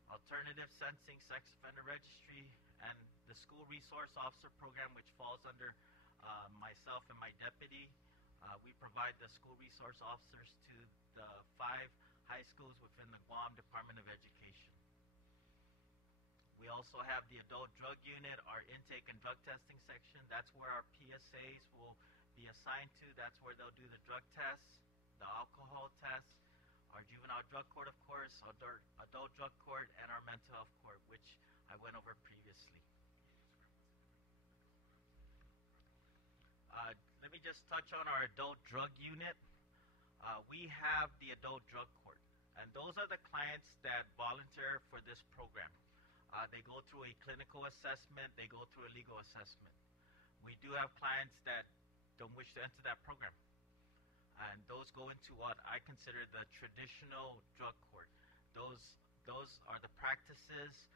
alternative sentencing, sex offender registry, and the school resource officer program, which falls under myself and my deputy. We provide the school resource officers to the 5 high schools within the Guam Department of Education. We also have the adult drug unit, our intake and drug testing section. That's where our PSAs will be assigned to. That's where they'll do the drug tests, the alcohol tests, our juvenile drug court, of course, adult drug court, and our mental health court, which I went over previously. Let me just touch on our adult drug unit. We have the adult drug court, and those are the clients that volunteer for this program. They go through a clinical assessment. They go through a legal assessment. We do have clients that don't wish to enter that program, and those go into what I consider the traditional drug court. Those are the practices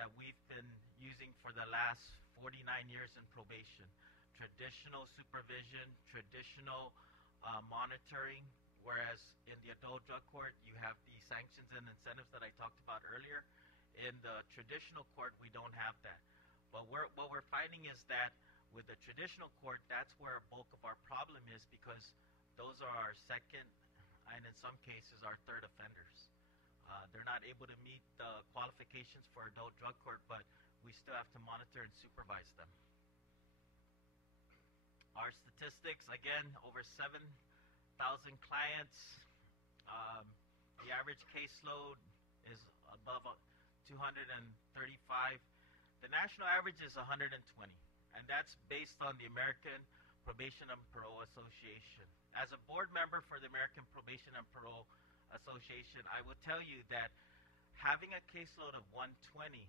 that we've been using for the last 49 years in probation. Traditional supervision, traditional monitoring, whereas in the adult drug court, you have the sanctions and incentives that I talked about earlier. In the traditional court, we don't have that. But what we're finding is that with the traditional court, that's where a bulk of our problem is, because those are our second and in some cases our third offenders. They're not able to meet the qualifications for adult drug court, but we still have to monitor and supervise them. Our statistics, again, over 7,000 clients. The average caseload is above 235. The national average is 120, and that's based on the American Probation and Parole Association. As a board member for the American Probation and Parole Association, I will tell you that having a caseload of 120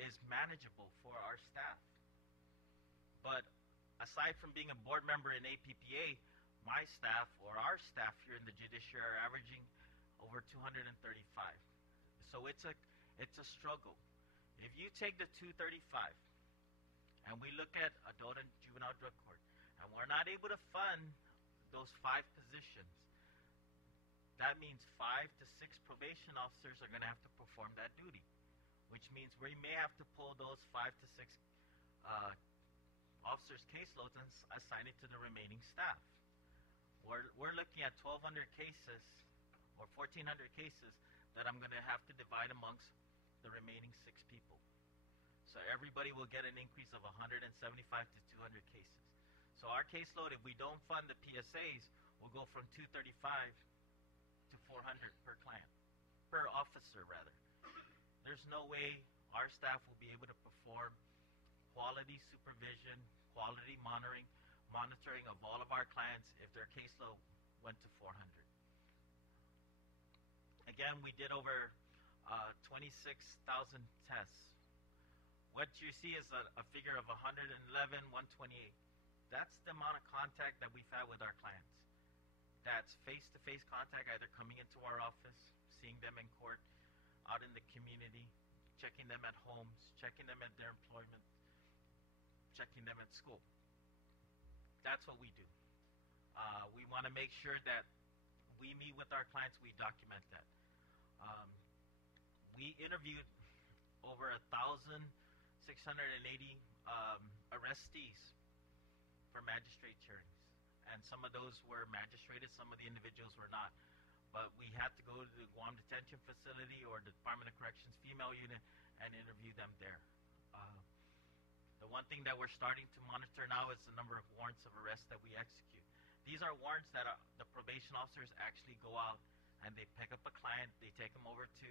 is manageable for our staff. But aside from being a board member in APPA, my staff or our staff here in the Judiciary are averaging over 235. So it's a struggle. If you take the 235 and we look at adult and juvenile drug court, and we're not able to fund those 5 positions, that means 5 to 6 probation officers are going to have to perform that duty, which means we may have to pull those 5 to 6 officers' caseloads and assign it to the remaining staff. We're looking at 1,200 cases or 1,400 cases that I'm going to have to divide amongst the remaining 6 people. So everybody will get an increase of 175 to 200 cases. So our caseload, if we don't fund the PSAs, will go from 235 to 400 per client, per officer rather. There's no way our staff will be able to perform quality supervision, quality monitoring of all of our clients if their caseload went to 400. again, we did over 26,000 tests. What you see is a figure of 111, 128. That's the amount of contact that we've had with our clients. That's face-to-face contact, either coming into our office, seeing them in court, out in the community, checking them at homes, checking them at their employment, checking them at school. That's what we do. We want to make sure that we meet with our clients, we document that. We interviewed over 1,680 arrestees for magistrate hearings. And some of those were magistrated, some of the individuals were not. But we had to go to the Guam Detention Facility or the Department of Corrections Female Unit and interview them there. The one thing that we're starting to monitor now is the number of warrants of arrest that we execute. These are warrants that the probation officers actually go out and they pick up a client, they take them over to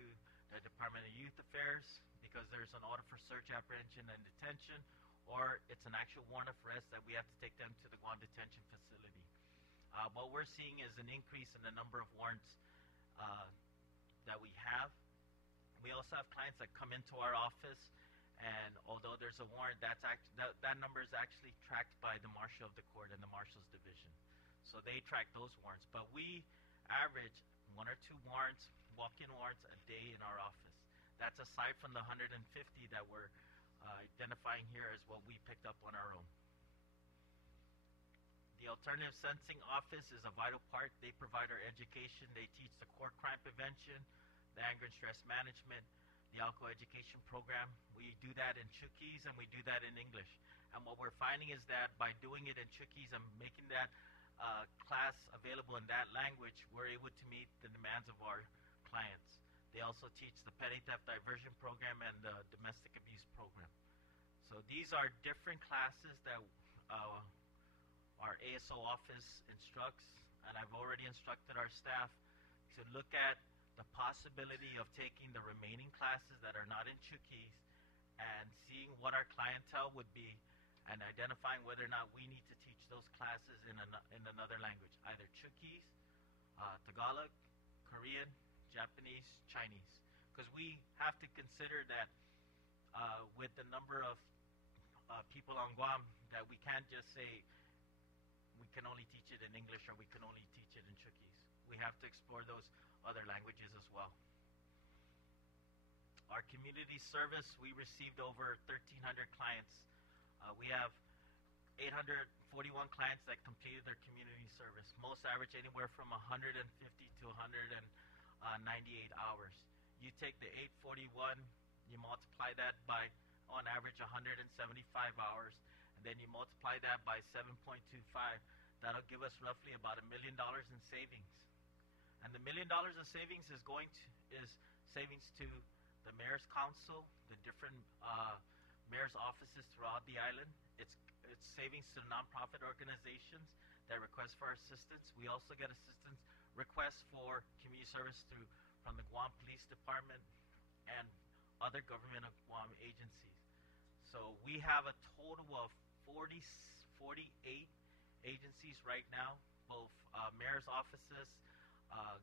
the Department of Youth Affairs because there's an order for search, apprehension, and detention, or it's an actual warrant of arrest that we have to take them to the Guam Detention Facility. What we're seeing is an increase in the number of warrants that we have. We also have clients that come into our office, and although there's a warrant, that number is actually tracked by the Marshal of the Court and the Marshal's Division. So they track those warrants. But we average 1 or 2 warrants, walk-in warrants, a day in our office. That's aside from the 150 that we're identifying here as what we picked up on our own. The Alternative Sentencing Office is a vital part. They provide our education. They teach the court crime prevention, the anger and stress management, the alcohol education program. We do that in Chukis and we do that in English. And what we're finding is that by doing it in Chukis and making that class available in that language, we're able to meet the demands of our clients. They also teach the petty theft diversion program and the domestic abuse program. So these are different classes that our ASO office instructs, and I've already instructed our staff to look at the possibility of taking the remaining classes that are not in Chukis and seeing what our clientele would be and identifying whether or not we need to teach those classes in another language, either Chukis, Tagalog, Korean, Japanese, Chinese. Because we have to consider that with the number of people on Guam, that we can't just say we can only teach it in English or we can only teach it in Chukis. We have to explore those other languages as well. Our community service, we received over 1,300 clients. We have 841 clients that completed their community service. Most average anywhere from 150 to 198 hours. You take the 841, you multiply that by, on average, 175 hours, and then you multiply that by 7.25. That'll give us roughly about $1 million in savings. And the $1 million in savings is savings to the Mayor's Council, the different mayor's offices throughout the island. It's savings to nonprofit organizations that request for assistance. We also get assistance requests for community service from the Guam Police Department and other government of Guam agencies. So we have a total of 48 agencies right now, both mayor's offices,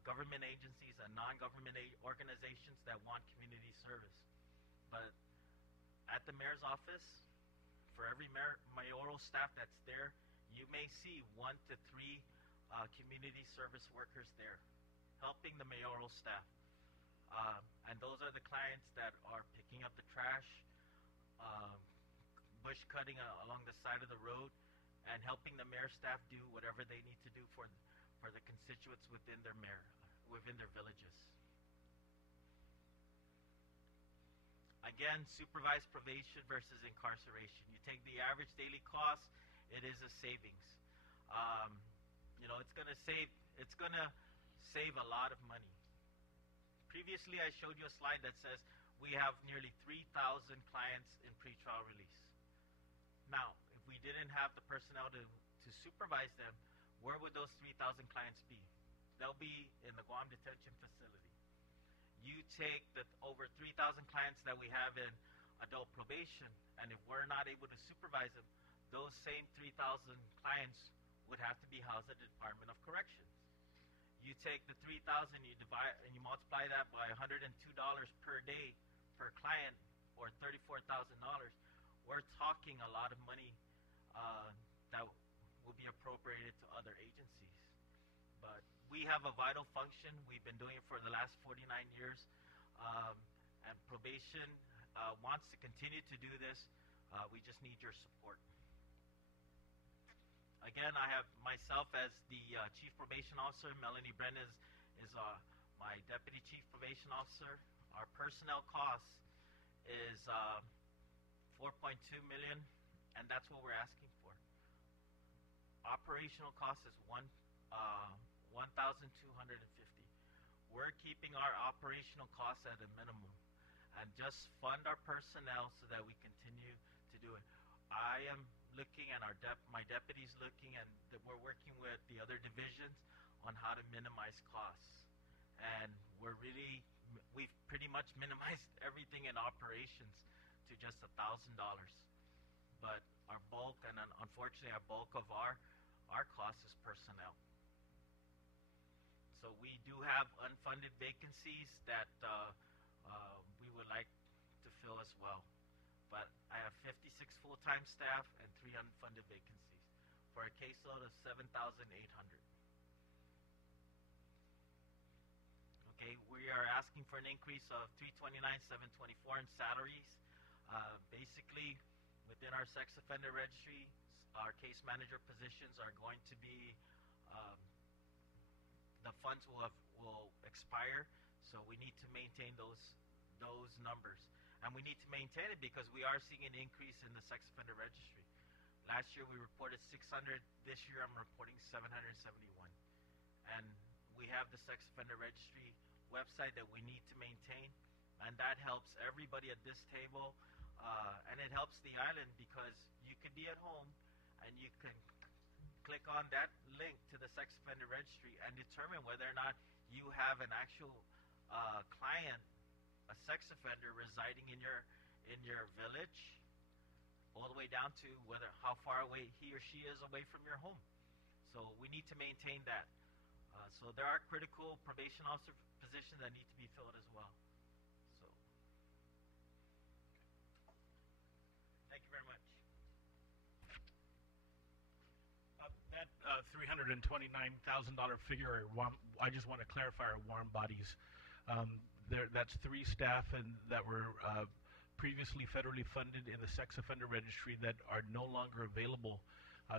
government agencies, and non-government organizations that want community service. But at the mayor's office, for every mayoral staff that's there, you may see 1 to 3 community service workers there helping the mayoral staff. And those are the clients that are picking up the trash, bush cutting along the side of the road, and helping the mayor staff do whatever they need to do for the constituents within their villages. Again, supervised probation versus incarceration. You take the average daily cost, it is a savings. It's going to save a lot of money. Previously, I showed you a slide that says we have nearly 3,000 clients in pretrial release. Now, if we didn't have the personnel to supervise them, where would those 3,000 clients be? They'll be in the Guam Detention Facility. You take the over 3,000 clients that we have in adult probation, and if we're not able to supervise them, those same 3,000 clients would have to be housed at the Department of Corrections. You take the 3,000, you divide and you multiply that by $102 per day per client, or $34,000, we're talking a lot of money that will be appropriated to other agencies. But we have a vital function. We've been doing it for the last 49 years, and probation wants to continue to do this. We just need your support. Again, I have myself as the Chief Probation Officer. Melanie Brennan is my Deputy Chief Probation Officer. Our personnel cost is $4.2 million, and that's what we're asking for. Operational cost is $1,250. We're keeping our operational costs at a minimum, and just fund our personnel so that we continue to do it. I am looking, and my deputy's looking, and that we're working with the other divisions on how to minimize costs. And we've pretty much minimized everything in operations to just $1,000. But our bulk, and unfortunately our bulk of our cost is personnel. So we do have unfunded vacancies that we would like to fill as well. But I have 56 full-time staff and 3 unfunded vacancies for a caseload of 7,800. Okay, we are asking for an increase of $329,724 in salaries. Basically, within our sex offender registry, our case manager positions are going to be, the funds will expire, so we need to maintain those numbers. And we need to maintain it because we are seeing an increase in the sex offender registry. Last year we reported 600. This year I'm reporting 771. And we have the sex offender registry website that we need to maintain, and that helps everybody at this table, and it helps the island because you could be at home and you can click on that link to the sex offender registry and determine whether or not you have an actual client, a sex offender residing in your village, all the way down to how far away he or she is away from your home. So we need to maintain that. So there are critical probation officer positions that need to be filled as well. So thank you very much. That $329,000 figure, I just want to clarify, our warm bodies. That's 3 staff and that were previously federally funded in the sex offender registry that are no longer available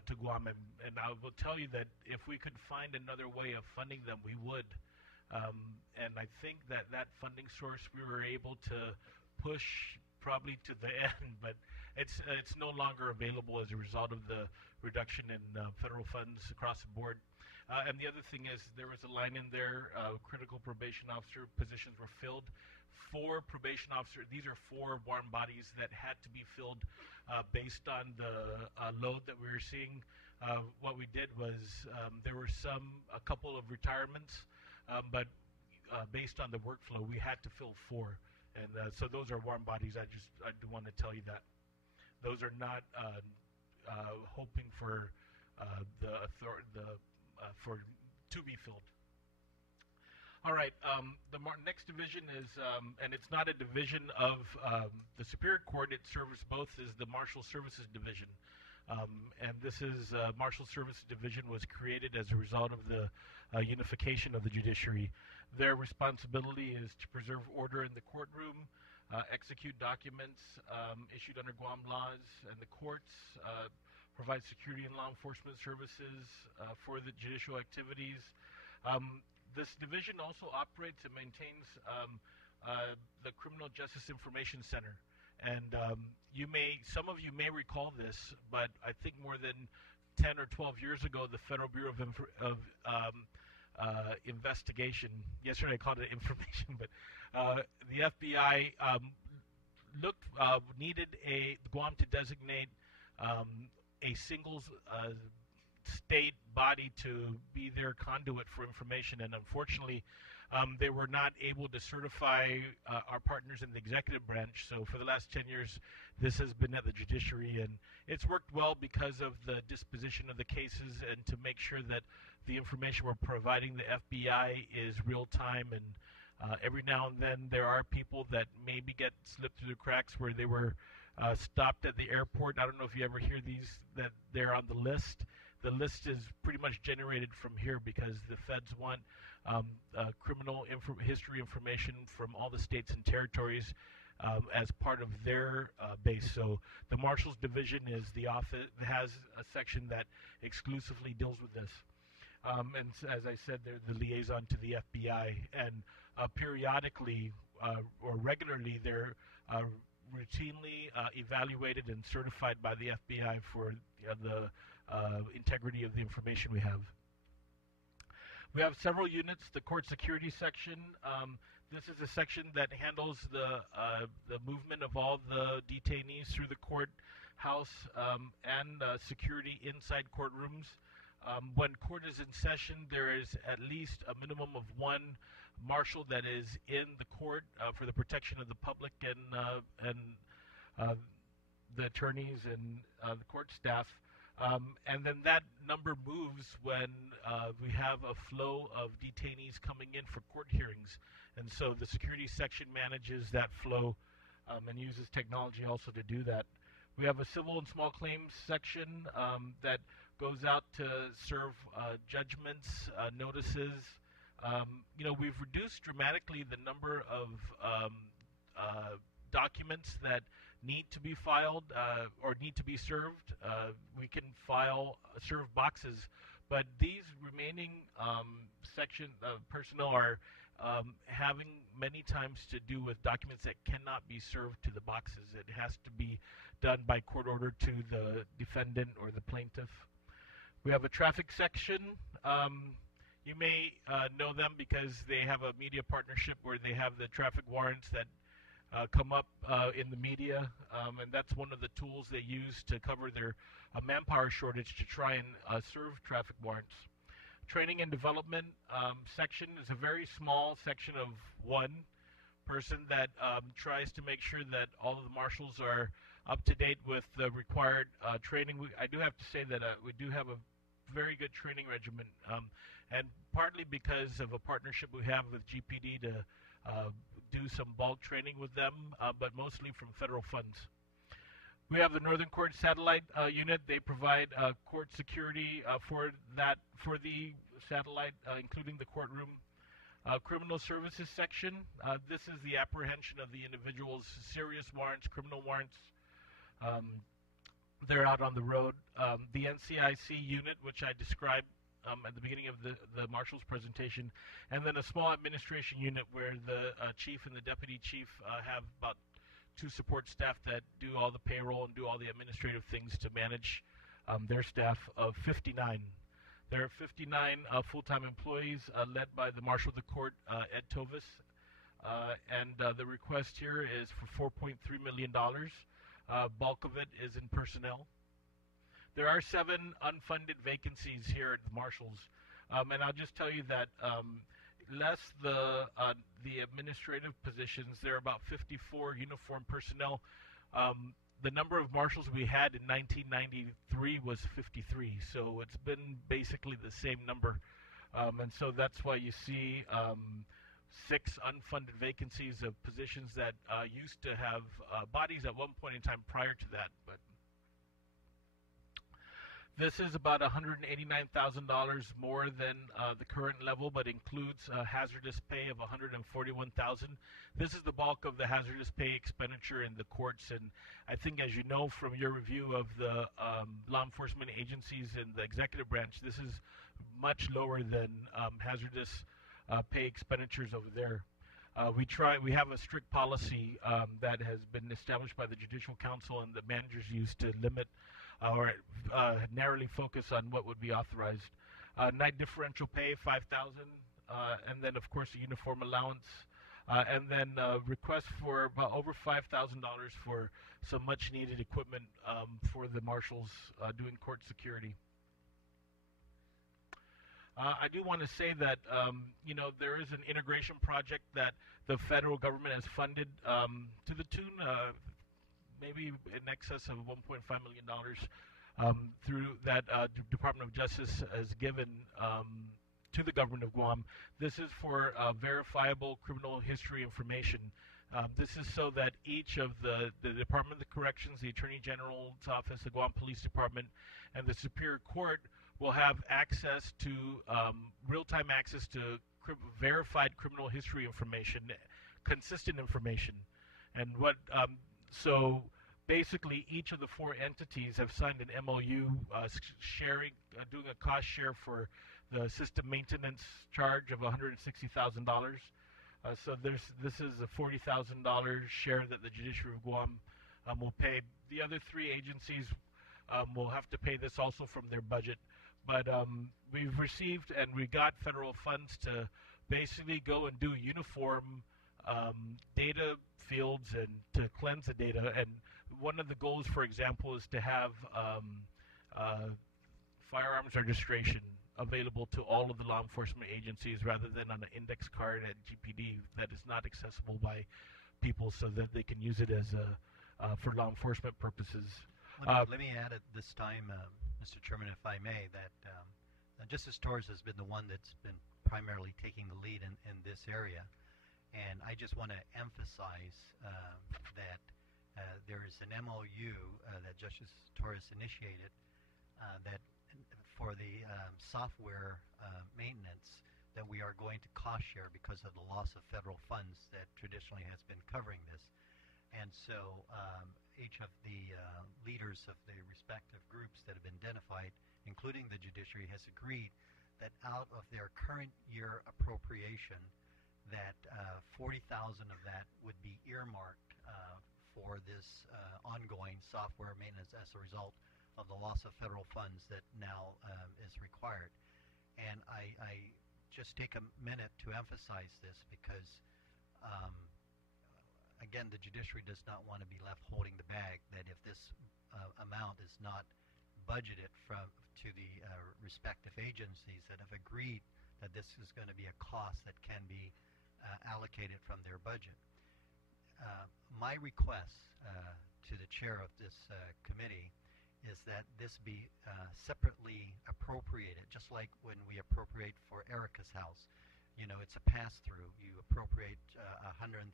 to Guam. And I will tell you that if we could find another way of funding them, we would. And I think that funding source we were able to push probably to the end, but it's no longer available as a result of the reduction in federal funds across the board. And the other thing is, there was a line in there, critical probation officer positions were filled. 4 probation officers, these are 4 warm bodies that had to be filled based on the load that we were seeing. What we did was, there were a couple of retirements, but based on the workflow, we had to fill 4. And so those are warm bodies. I do want to tell you that. Those are not hoping for to be filled. All right, the next division is, and it's not a division of the Superior Court, it serves both, is the Marshal Services Division. And this is, Marshal Services Division was created as a result of the unification of the judiciary. Their responsibility is to preserve order in the courtroom, execute documents issued under Guam laws and the courts, provide security and law enforcement services for the judicial activities. This division also operates and maintains the Criminal Justice Information Center. And some of you may recall this, but I think more than 10 or 12 years ago, the Federal Bureau of Investigation, yesterday I called it information, but the FBI needed Guam to designate a single state body to be their conduit for information, and unfortunately they were not able to certify our partners in the executive branch. So for the last 10 years this has been at the judiciary, and it's worked well because of the disposition of the cases and to make sure that the information we're providing the FBI is real time and Every now and then there are people that maybe get slipped through the cracks where they were stopped at the airport. I don't know if you ever hear these, that they're on the list. The list is pretty much generated from here because the feds want criminal history information from all the states and territories as part of their base. So the Marshals Division is the office, has a section that exclusively deals with this. And as I said, they're the liaison to the FBI, and periodically or regularly they're routinely evaluated and certified by the FBI for the integrity of the information we have. We have several units. The court security section. This is a section that handles the movement of all the detainees through the courthouse and security inside courtrooms. When court is in session, there is at least a minimum of one marshal that is in the court for the protection of the public and the attorneys and the court staff. And then that number moves when we have a flow of detainees coming in for court hearings. And so the security section manages that flow and uses technology also to do that. We have a civil and small claims section that goes out to serve judgments, notices. We've reduced dramatically the number of documents that need to be filed or need to be served. We can serve boxes, but these remaining section personnel are having many times to do with documents that cannot be served to the boxes. It has to be done by court order to the defendant or the plaintiff. We have a traffic section. You may know them because they have a media partnership where they have the traffic warrants that come up in the media, and that's one of the tools they use to cover their manpower shortage to try and serve traffic warrants. Training and development section is a very small section of one person that tries to make sure that all of the marshals are up to date with the required training. I do have to say that we do have a very good training regimen, and partly because of a partnership we have with GPD to do some bulk training with them, but mostly from federal funds. We have the Northern Court Satellite Unit. They provide court security for the satellite, including the courtroom. Criminal Services Section. This is the apprehension of the individual's serious warrants, criminal warrants. They're out on the road. The NCIC unit, which I described at the beginning of the Marshal's presentation, and then a small administration unit where the chief and the deputy chief have about 2 support staff that do all the payroll and do all the administrative things to manage their staff of 59. There are 59 full-time employees led by the Marshal of the Court, Ed Tovis, and the request here is for $4.3 million. Bulk of it is in personnel. There are 7 unfunded vacancies here at the Marshals, and I'll just tell you that less the administrative positions, there are about 54 uniformed personnel. The number of marshals we had in 1993 was 53, so it's been basically the same number, and so that's why you see 6 unfunded vacancies of positions that used to have bodies at one point in time prior to that. But this is about $189,000 more than the current level, but includes hazardous pay of $141,000. This is the bulk of the hazardous pay expenditure in the courts, and I think, as you know from your review of the law enforcement agencies in the executive branch, this is much lower than hazardous pay expenditures over there. We have a strict policy that has been established by the Judicial Council and the managers use to limit or narrowly focus on what would be authorized. Night differential pay, $5,000, and then of course a uniform allowance, and then request for about over $5,000 for some much needed equipment for the marshals doing court security. I do want to say that there is an integration project that the federal government has funded to the tune maybe in excess of $1.5 million through that Department of Justice has given to the government of Guam. This is for verifiable criminal history information. This is so that each of the Department of Corrections, the Attorney General's Office, the Guam Police Department, and the Superior Court will have access to real-time access to verified criminal history information, consistent information. And so basically each of the four entities have signed an MOU sharing, doing a cost share for the system maintenance charge of $160,000. So this is a $40,000 share that the Judiciary of Guam will pay. The other three agencies will have to pay this also from their budget. But we've received and we got federal funds to basically go and do uniform data fields and to cleanse the data. And one of the goals, for example, is to have firearms registration available to all of the law enforcement agencies rather than on an index card at GPD that is not accessible by people, so that they can use it as for law enforcement purposes. Let me add at this time, Mr. Chairman, if I may, that Justice Torres has been the one that's been primarily taking the lead in this area. And I just want to emphasize that there is an MOU that Justice Torres initiated that for the software maintenance that we are going to cost share because of the loss of federal funds that traditionally has been covering this. And so each of the leaders of the respective groups that have been identified, including the Judiciary, has agreed that out of their current year appropriation, that 40,000 of that would be earmarked for this ongoing software maintenance as a result of the loss of federal funds that now is required. And I just take a minute to emphasize this because again, the Judiciary does not want to be left holding the bag, that if this amount is not budgeted to the respective agencies that have agreed that this is going to be a cost that can be allocated from their budget. My request to the chair of this committee is that this be separately appropriated, just like when we appropriate for Erica's house. You know, it's a pass-through. You appropriate $100,000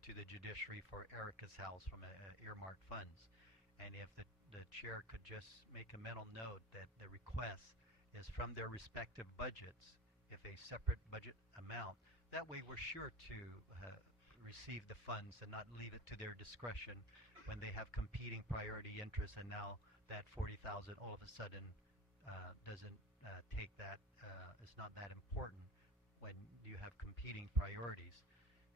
to the Judiciary for Erica's house from earmarked funds. And if the chair could just make a mental note that the request is from their respective budgets, if a separate budget amount, that way we're sure to receive the funds and not leave it to their discretion when they have competing priority interests, and now that 40,000 all of a sudden doesn't take that, it's not that important when you have competing priorities.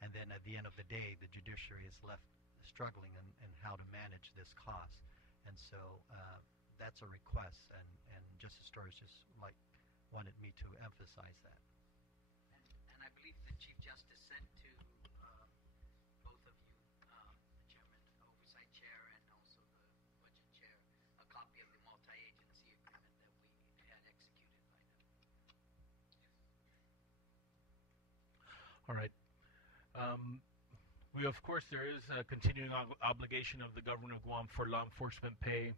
And then at the end of the day, the Judiciary is left struggling in how to manage this cost. And so that's a request, and Justice Torres just wanted me to emphasize that. And I believe the Chief Justice sent to both of you, the Chairman, Oversight Chair, and also the Budget Chair, a copy of the multi-agency agreement that we had executed by them. All right. We, of course, there is a continuing obligation of the government of Guam for law enforcement pay.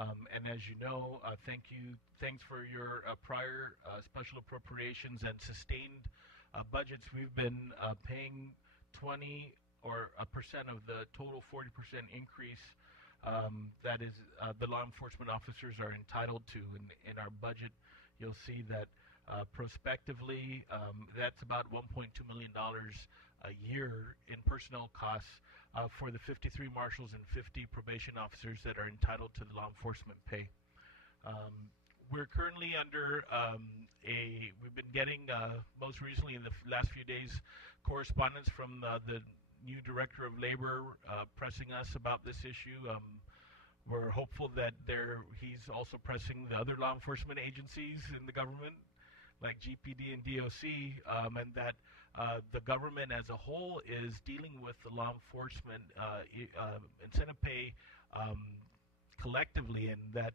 And as you know, thanks for your prior special appropriations and sustained budgets. We've been paying 20% of the total 40% increase that is the law enforcement officers are entitled to in our budget. You'll see that prospectively, that's about $1.2 million a year in personnel costs for the 53 marshals and 50 probation officers that are entitled to the law enforcement pay. We're currently under we've been getting, most recently in the last few days, correspondence from the new Director of Labor pressing us about this issue. We're hopeful that he's also pressing the other law enforcement agencies in the government, like GPD and DOC, and that the government as a whole is dealing with the law enforcement incentive pay collectively, and that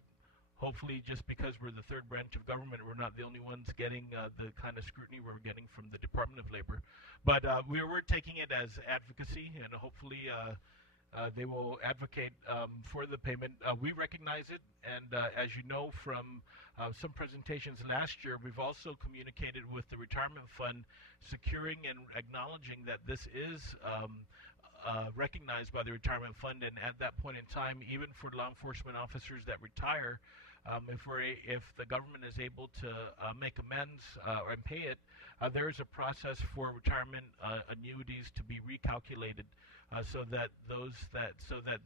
hopefully just because we're the third branch of government, we're not the only ones getting the kind of scrutiny we're getting from the Department of Labor. But we're taking it as advocacy, and hopefully they will advocate for the payment. We recognize it, and as you know from some presentations last year, we've also communicated with the retirement fund, securing and acknowledging that this is recognized by the retirement fund, and at that point in time, even for law enforcement officers that retire, if the government is able to make amends and pay it, there is a process for retirement annuities to be recalculated, so that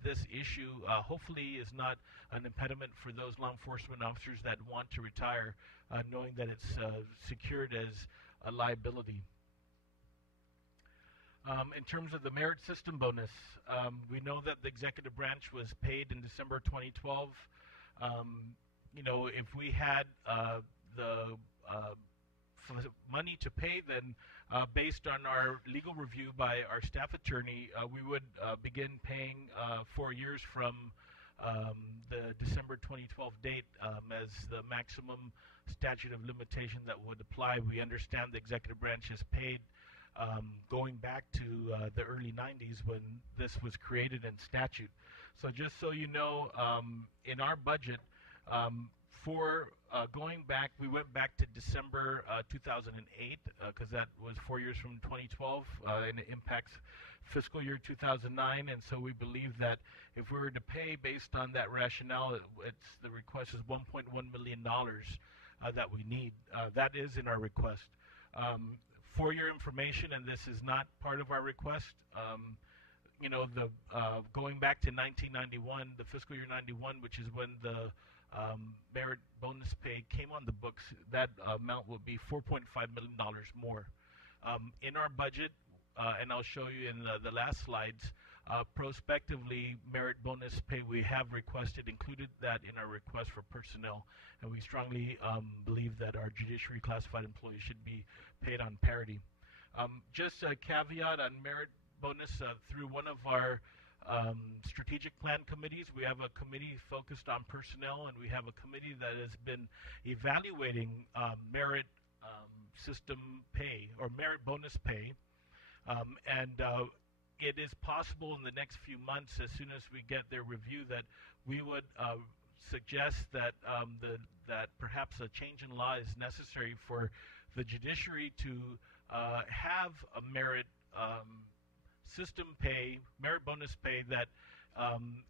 this issue hopefully is not an impediment for those law enforcement officers that want to retire, knowing that it's secured as a liability. In terms of the merit system bonus, we know that the executive branch was paid in December 2012. If we had the money to pay, then based on our legal review by our staff attorney, we would begin paying 4 years from the December 2012 date as the maximum statute of limitation that would apply. We understand the executive branch has paid going back to the early 90s when this was created in statute. So just so you know, in our budget, for going back, we went back to December 2008 because that was 4 years from 2012, and it impacts fiscal year 2009. And so we believe that if we were to pay based on that rationale, the request is $1.1 million that we need. That is in our request. For your information, and this is not part of our request, going back to 1991, the fiscal year 91, which is when the merit bonus pay came on the books, that amount would be $4.5 million more. In our budget, and I'll show you in the last slides, prospectively, merit bonus pay we have requested, included that in our request for personnel, and we strongly believe that our judiciary classified employees should be paid on parity. Just a caveat on merit bonus, through one of our strategic plan committees, we have a committee focused on personnel, and we have a committee that has been evaluating merit system pay or merit bonus pay, and it is possible in the next few months, as soon as we get their review, that we would suggest that that perhaps a change in law is necessary for the judiciary to have a merit system pay, merit bonus pay that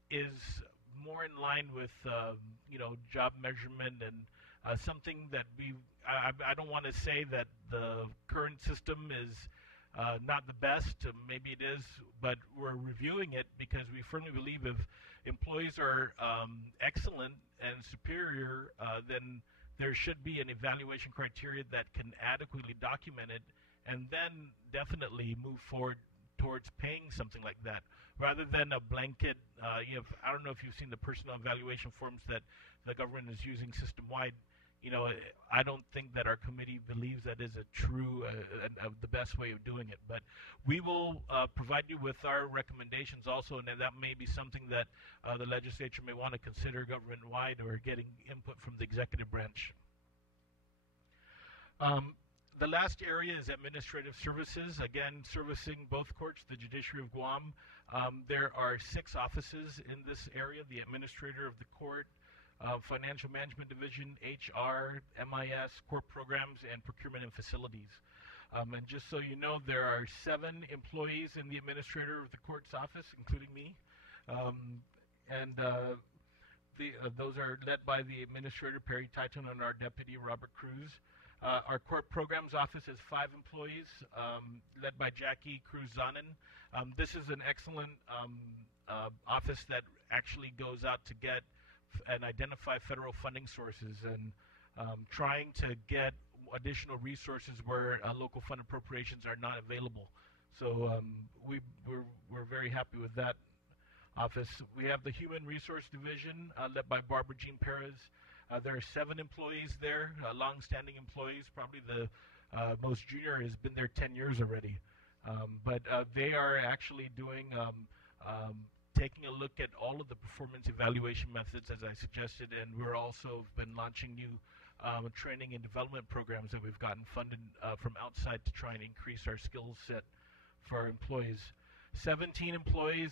is more in line with job measurement, and something that I don't want to say that the current system is not the best. Maybe it is, but we're reviewing it because we firmly believe if employees are excellent and superior, then there should be an evaluation criteria that can adequately document it, and then definitely move forward towards paying something like that, rather than a blanket. I don't know if you've seen the personal evaluation forms that the government is using system-wide. I don't think that our committee believes that is a true, the best way of doing it. But we will provide you with our recommendations also, and that may be something that the legislature may want to consider government-wide or getting input from the executive branch. The last area is administrative services, again, servicing both courts, the Judiciary of Guam. There are 6 offices in this area: the administrator of the court, Financial Management Division, HR, MIS, Court Programs, and Procurement and Facilities. And just so you know, there are 7 employees in the administrator of the court's office, including me. Those are led by the administrator, Perry Titan, and our deputy, Robert Cruz. Our Court Programs office has 5 employees, led by Jackie Cruz-Zanin. This is an excellent office that actually goes out to get and identify federal funding sources and trying to get additional resources where local fund appropriations are not available. So we're very happy with that office. We have the Human Resource Division led by Barbara Jean Perez. There are 7 employees there, long-standing employees. Probably the most junior has been there 10 years already. But they are actually doing taking a look at all of the performance evaluation methods, as I suggested, and we're also been launching new training and development programs that we've gotten funded from outside to try and increase our skill set for our employees. 17 employees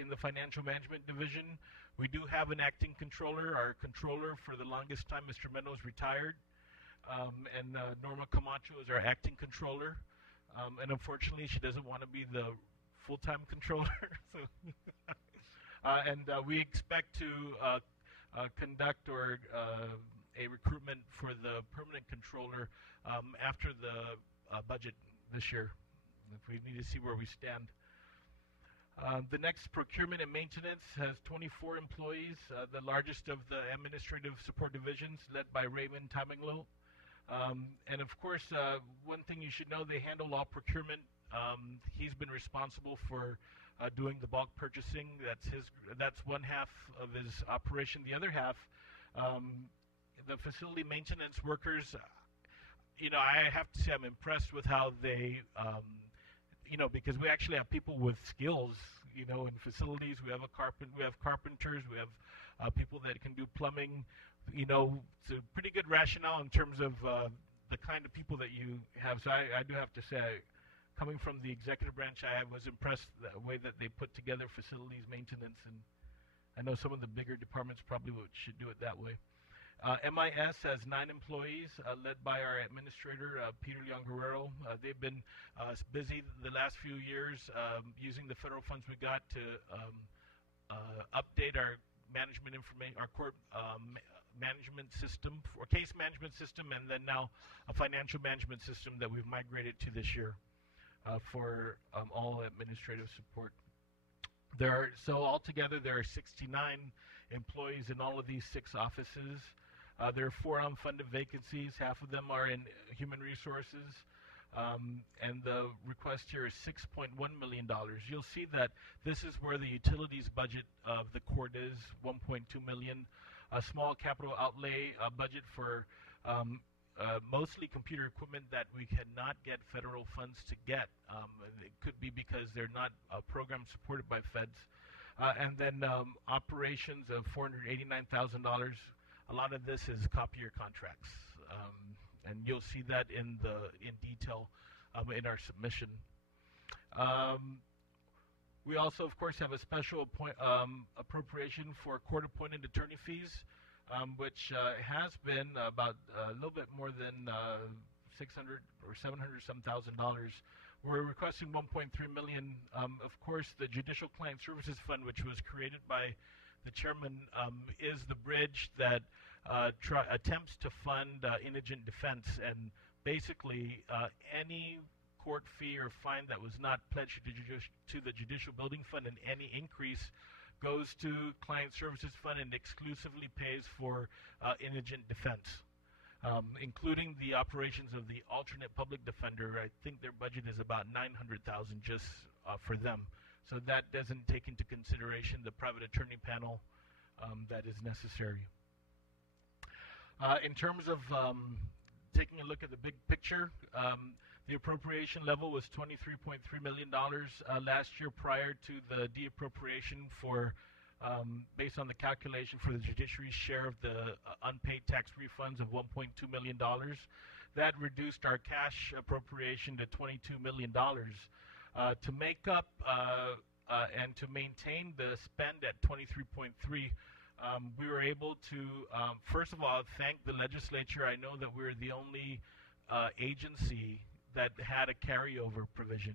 in the financial management division. We do have an acting controller. Our controller for the longest time, Mr. Menos, retired. And Norma Camacho is our acting controller. And unfortunately, she doesn't want to be the full-time controller. So and we expect to conduct a recruitment for the permanent controller after the budget this year. If we need to see where we stand. The next, procurement and maintenance, has 24 employees, the largest of the administrative support divisions, led by Raymond Taminglo. And of course, one thing you should know, they handle all procurement. He's been responsible for doing the bulk purchasing. That's one half of his operation. The other half, the facility maintenance workers, I have to say I'm impressed with how they, because we actually have people with skills, in facilities. We have carpenters, we have people that can do plumbing. It's a pretty good rationale in terms of the kind of people that you have. So I do have to say, coming from the executive branch, I was impressed the way that they put together facilities maintenance, and I know some of the bigger departments probably should do it that way. MIS has 9 employees, led by our administrator, Peter Leon Guerrero. They've been busy the last few years using the federal funds we got to update our management information, our court management system, or case management system, and then now a financial management system that we've migrated to this year for all administrative support. So altogether there are 69 employees in all of these 6 offices. There are 4 unfunded vacancies. Half of them are in human resources. And the request here is $6.1 million. You'll see that this is where the utilities budget of the court is, $1.2 million. A small capital outlay budget for mostly computer equipment that we cannot get federal funds to get. It could be because they're not programs supported by feds. And then operations of $489,000. A lot of this is copier contracts, and you'll see that in detail in our submission. We also, of course, have a special appropriation for court-appointed attorney fees, which has been about a little bit more than $600 or $700-some thousand. We're requesting $1.3 million. Of course, the Judicial Client Services Fund, which was created by the chairman, is the bridge that attempts to fund indigent defense. And basically, any court fee or fine that was not pledged to the Judicial Building Fund, and any increase goes to Client Services Fund and exclusively pays for indigent defense. Including the operations of the alternate public defender. I think their budget is about $900,000 just for them. So that doesn't take into consideration the private attorney panel that is necessary. In terms of taking a look at the big picture, the appropriation level was $23.3 million last year, prior to the de-appropriation for based on the calculation for the judiciary's share of the unpaid tax refunds of $1.2 million. That reduced our cash appropriation to $22 million. To make up and to maintain the spend at 23.3, we were able to, first of all, thank the legislature. I know that we're the only agency that had a carryover provision.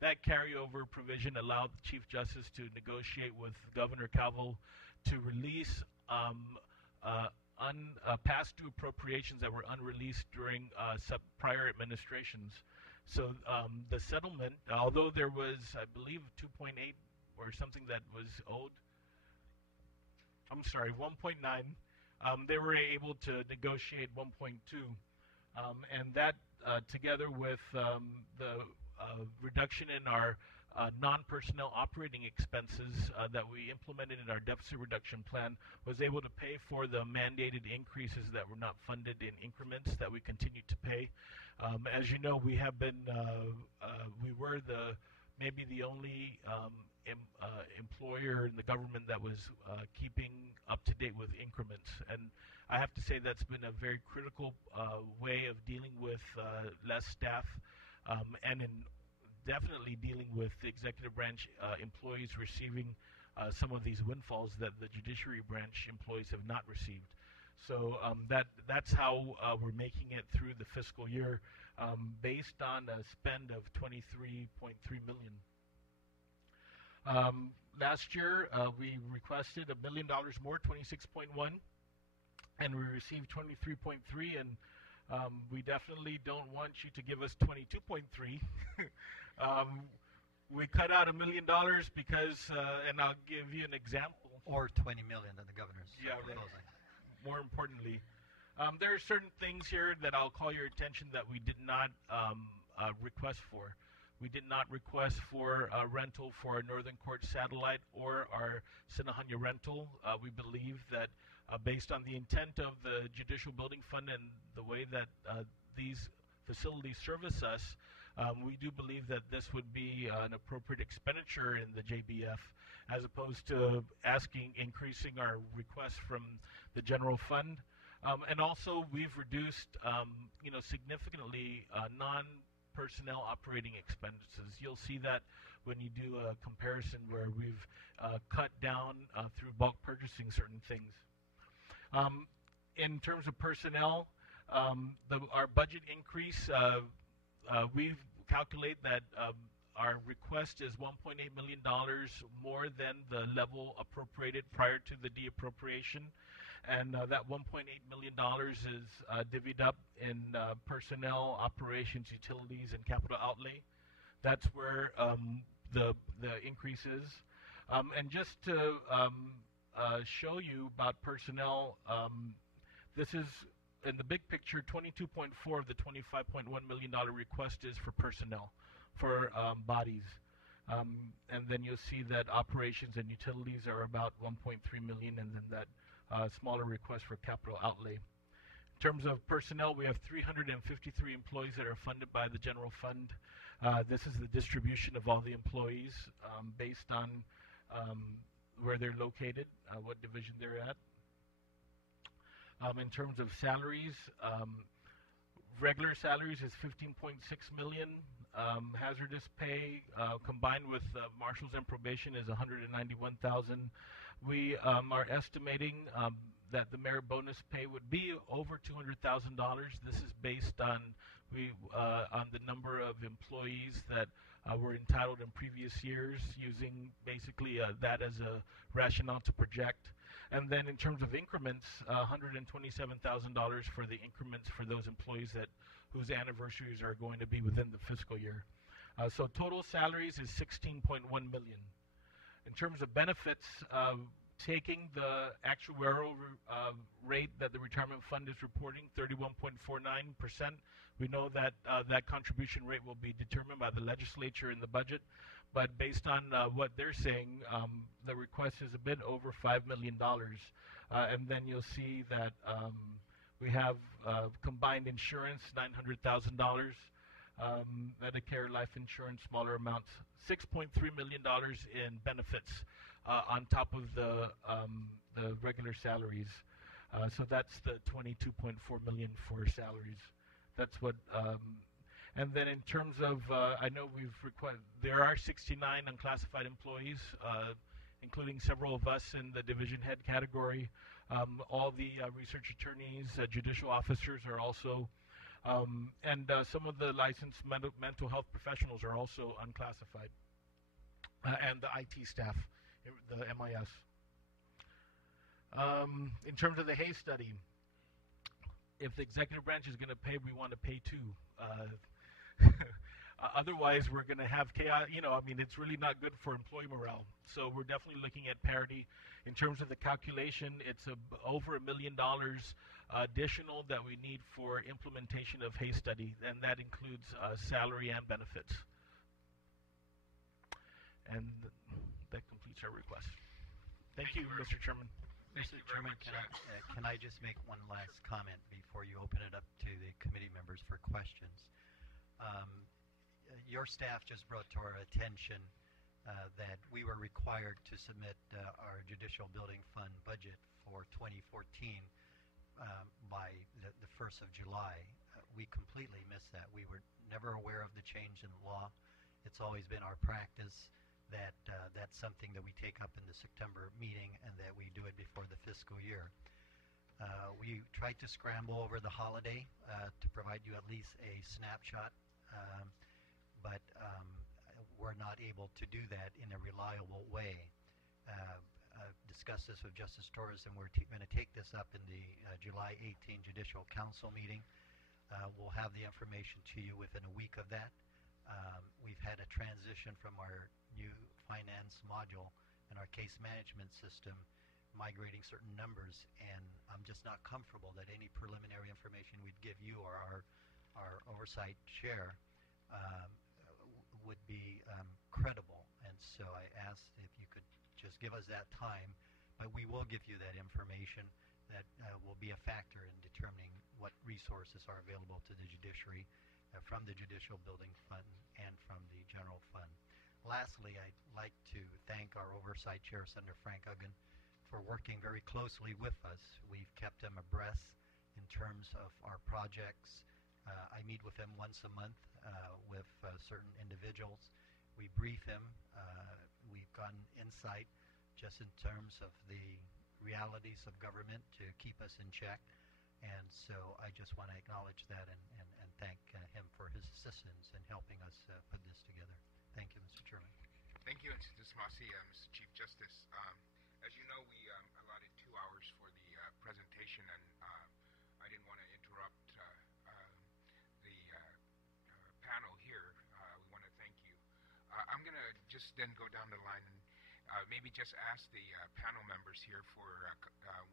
That carryover provision allowed the Chief Justice to negotiate with Governor Calvo to release past due appropriations that were unreleased during prior administrations. So the settlement, although there was, I believe, 2.8 or something that was owed, 1.9, they were able to negotiate 1.2. And that, together with the reduction in our non-personnel operating expenses that we implemented in our deficit reduction plan, was able to pay for the mandated increases that were not funded in increments that we continue to pay. As you know, we have been, we were maybe the only employer in the government that was keeping up to date with increments. And I have to say that's been a very critical way of dealing with less staff and in definitely dealing with the executive branch employees receiving some of these windfalls that the judiciary branch employees have not received. So that's how we're making it through the fiscal year, based on a spend of $23.3 million. Last year, we requested $1 million more, 26.1, and we received 23.3, and we definitely don't want you to give us 22.3. We cut out $1 million because, and I'll give you an example. Or $20 million that the governor's proposing. More importantly, there are certain things here that I'll call your attention that we did not request for. We did not request for a rental for our Northern Court satellite or our Sinahanya rental. We believe that based on the intent of the Judicial Building Fund and the way that these facilities service us, we do believe that this would be an appropriate expenditure in the JBF, as opposed to increasing our request from the general fund. And also, we've reduced, significantly non-personnel operating expenses. You'll see that when you do a comparison where we've cut down through bulk purchasing certain things. In terms of personnel, our budget increase, we've calculated that our request is $1.8 million more than the level appropriated prior to the deappropriation. And that $1.8 million is divvied up in personnel, operations, utilities, and capital outlay. That's where the increase is. And just to show you about personnel, this is, in the big picture, 22.4 of the $25.1 million request is for personnel, for bodies. And then you'll see that operations and utilities are about 1.3 million, and then that smaller request for capital outlay. In terms of personnel, we have 353 employees that are funded by the general fund. This is the distribution of all the employees based on where they're located, what division they're at. In terms of salaries, regular salaries is $15.6 million. Hazardous pay combined with marshals and probation is $191,000. We are estimating that the merit bonus pay would be over $200,000. This is based on the number of employees that were entitled in previous years, using basically that as a rationale to project. And then in terms of increments, $127,000 for the increments for those employees whose anniversaries are going to be within the fiscal year. So total salaries is $16.1 million. In terms of benefits, taking the actuarial rate that the retirement fund is reporting, 31.49%, we know that that contribution rate will be determined by the legislature in the budget. But based on what they're saying, the request is a bit over $5 million. And then you'll see that we have combined insurance, $900,000, Medicare life insurance, smaller amounts, $6.3 million in benefits on top of the regular salaries. So that's the $22.4 million for salaries. That's what. And then in terms of, I know there are 69 unclassified employees, including several of us in the division head category. All the research attorneys, judicial officers are also, and some of the licensed mental health professionals are also unclassified, and the IT staff, the MIS. In terms of the Hay study, if the executive branch is going to pay, we want to pay too. Otherwise, we're going to have chaos. It's really not good for employee morale. So we're definitely looking at parity. In terms of the calculation, it's over $1 million additional that we need for implementation of Hay study, and that includes salary and benefits. And that completes our request. Thank you, Mr. Chairman. Mr. Chairman, can I just make one last comment before you open it up to the committee members for questions? Your staff just brought to our attention that we were required to submit our Judicial Building Fund budget for 2014 by the 1st of July. We completely missed that. We were never aware of the change in law, It's always been our practice that that's something that we take up in the September meeting and that we do it before the fiscal year. We tried to scramble over the holiday to provide you at least a snapshot, but we're not able to do that in a reliable way. Discussed this with Justice Torres, and we're going to take this up in the July 18 Judicial Council meeting. We'll have the information to you within a week of that. We've had a transition from our new finance module and our case management system, migrating certain numbers, and I'm just not comfortable that any preliminary information we'd give you or our oversight chair would be credible. And so I asked if you could just give us that time, but we will give you that information that will be a factor in determining what resources are available to the judiciary from the Judicial Building Fund and from the General Fund. Lastly, I'd like to thank our Oversight Chair, Senator Frank Uggan, for working very closely with us. We've kept him abreast in terms of our projects. I meet with him once a month with certain individuals. We brief him. We've gotten insight just in terms of the realities of government to keep us in check. And so I just want to acknowledge that and thank him for his assistance in helping us put this together. Thank you, Mr. Chairman. Thank you, Mr. Masi, Mr. Chief Justice. As you know, we allotted 2 hours for the presentation, and I didn't want to interrupt the panel here. We want to thank you. I'm going to just then go down the line and maybe just ask the panel members here for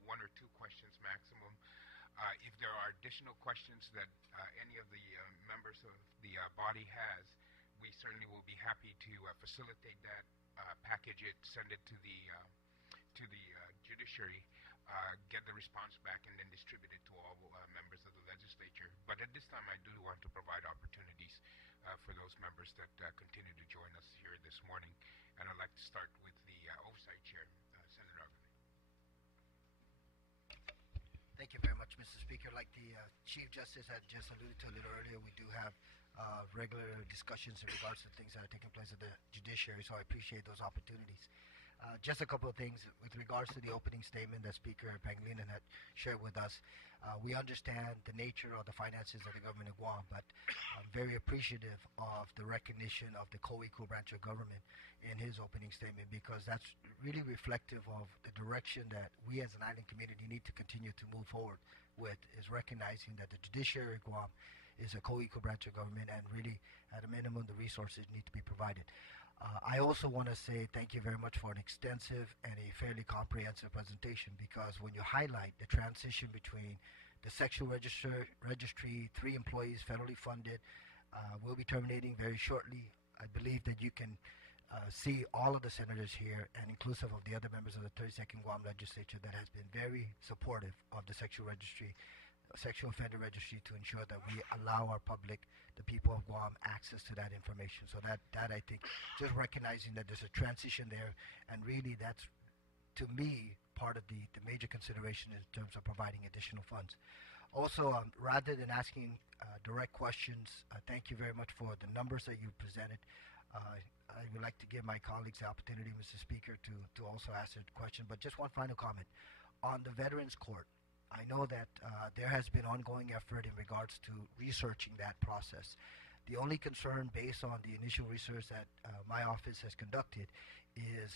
1 or 2 questions maximum. If there are additional questions that any of the members of the body has, we certainly will be happy to facilitate that, package it, send it to the judiciary, get the response back, and then distribute it to all members of the legislature. But at this time, I do want to provide opportunities for those members that continue to join us here this morning. And I'd like to start with the Oversight Chair, Senator Uggan. Thank you very much, Mr. Speaker. Like the Chief Justice had just alluded to a little earlier, we do have regular discussions in regards to things that are taking place at the judiciary, so I appreciate those opportunities. Just a couple of things with regards to the opening statement that Speaker Pangilinan had shared with us. We understand the nature of the finances of the government of Guam, but I'm very appreciative of the recognition of the co-equal branch of government in his opening statement, because that's really reflective of the direction that we as an island community need to continue to move forward with, is recognizing that the judiciary of Guam is a co-equal branch of government, and really, at a minimum, the resources need to be provided. I also want to say thank you very much for an extensive and a fairly comprehensive presentation, because when you highlight the transition between the sexual registry, 3 employees federally funded, will be terminating very shortly. I believe that you can see all of the senators here, and inclusive of the other members of the 32nd Guam legislature, that has been very supportive of the sexual offender registry, to ensure that we allow our public, the people of Guam, access to that information. So that I think, just recognizing that there's a transition there, and really that's, to me, part of the major consideration in terms of providing additional funds. Also, rather than asking direct questions, thank you very much for the numbers that you presented. I would like to give my colleagues the opportunity, Mr. Speaker, to also ask a question. But just one final comment. On the Veterans Court, I know that there has been ongoing effort in regards to researching that process. The only concern, based on the initial research that my office has conducted, is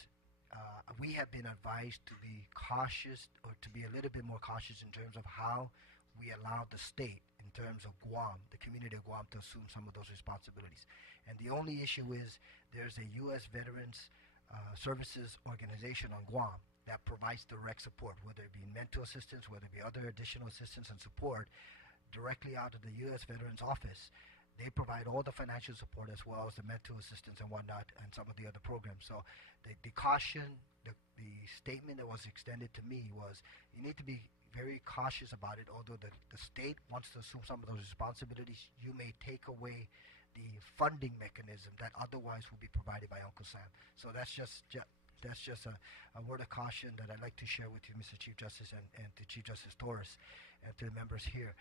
we have been advised to be cautious, or to be a little bit more cautious in terms of how we allow the state, in terms of Guam, the community of Guam, to assume some of those responsibilities. And the only issue is there's a U.S. Veterans Services organization on Guam that provides direct support, whether it be mental assistance, whether it be other additional assistance and support, directly out of the U.S. Veterans Office. They provide all the financial support as well as the mental assistance and whatnot, and some of the other programs. So the caution, the statement that was extended to me was, you need to be very cautious about it. Although the state wants to assume some of those responsibilities, you may take away the funding mechanism that otherwise will be provided by Uncle Sam. So that's just a word of caution that I'd like to share with you, Mr. Chief Justice, and to Chief Justice Torres, and to the members here.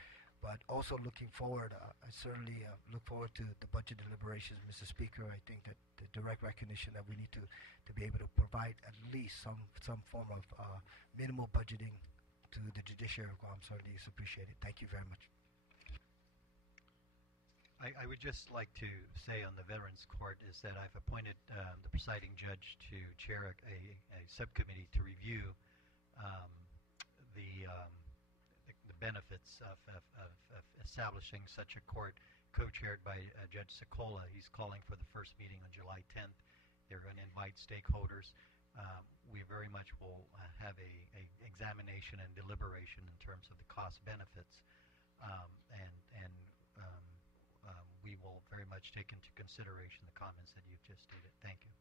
But also looking forward, I certainly look forward to the budget deliberations, Mr. Speaker. I think that the direct recognition that we need to be able to provide at least some form of minimal budgeting to the Judiciary of Guam certainly is appreciated. Thank you very much. I would just like to say on the Veterans Court is that I've appointed the presiding judge to chair a subcommittee to review the benefits of establishing such a court, co-chaired by Judge Secola. He's calling for the first meeting on July 10th. They're going to invite stakeholders. We very much will have a examination and deliberation in terms of the cost benefits, and we will very much take into consideration the comments that you've just stated. Thank you.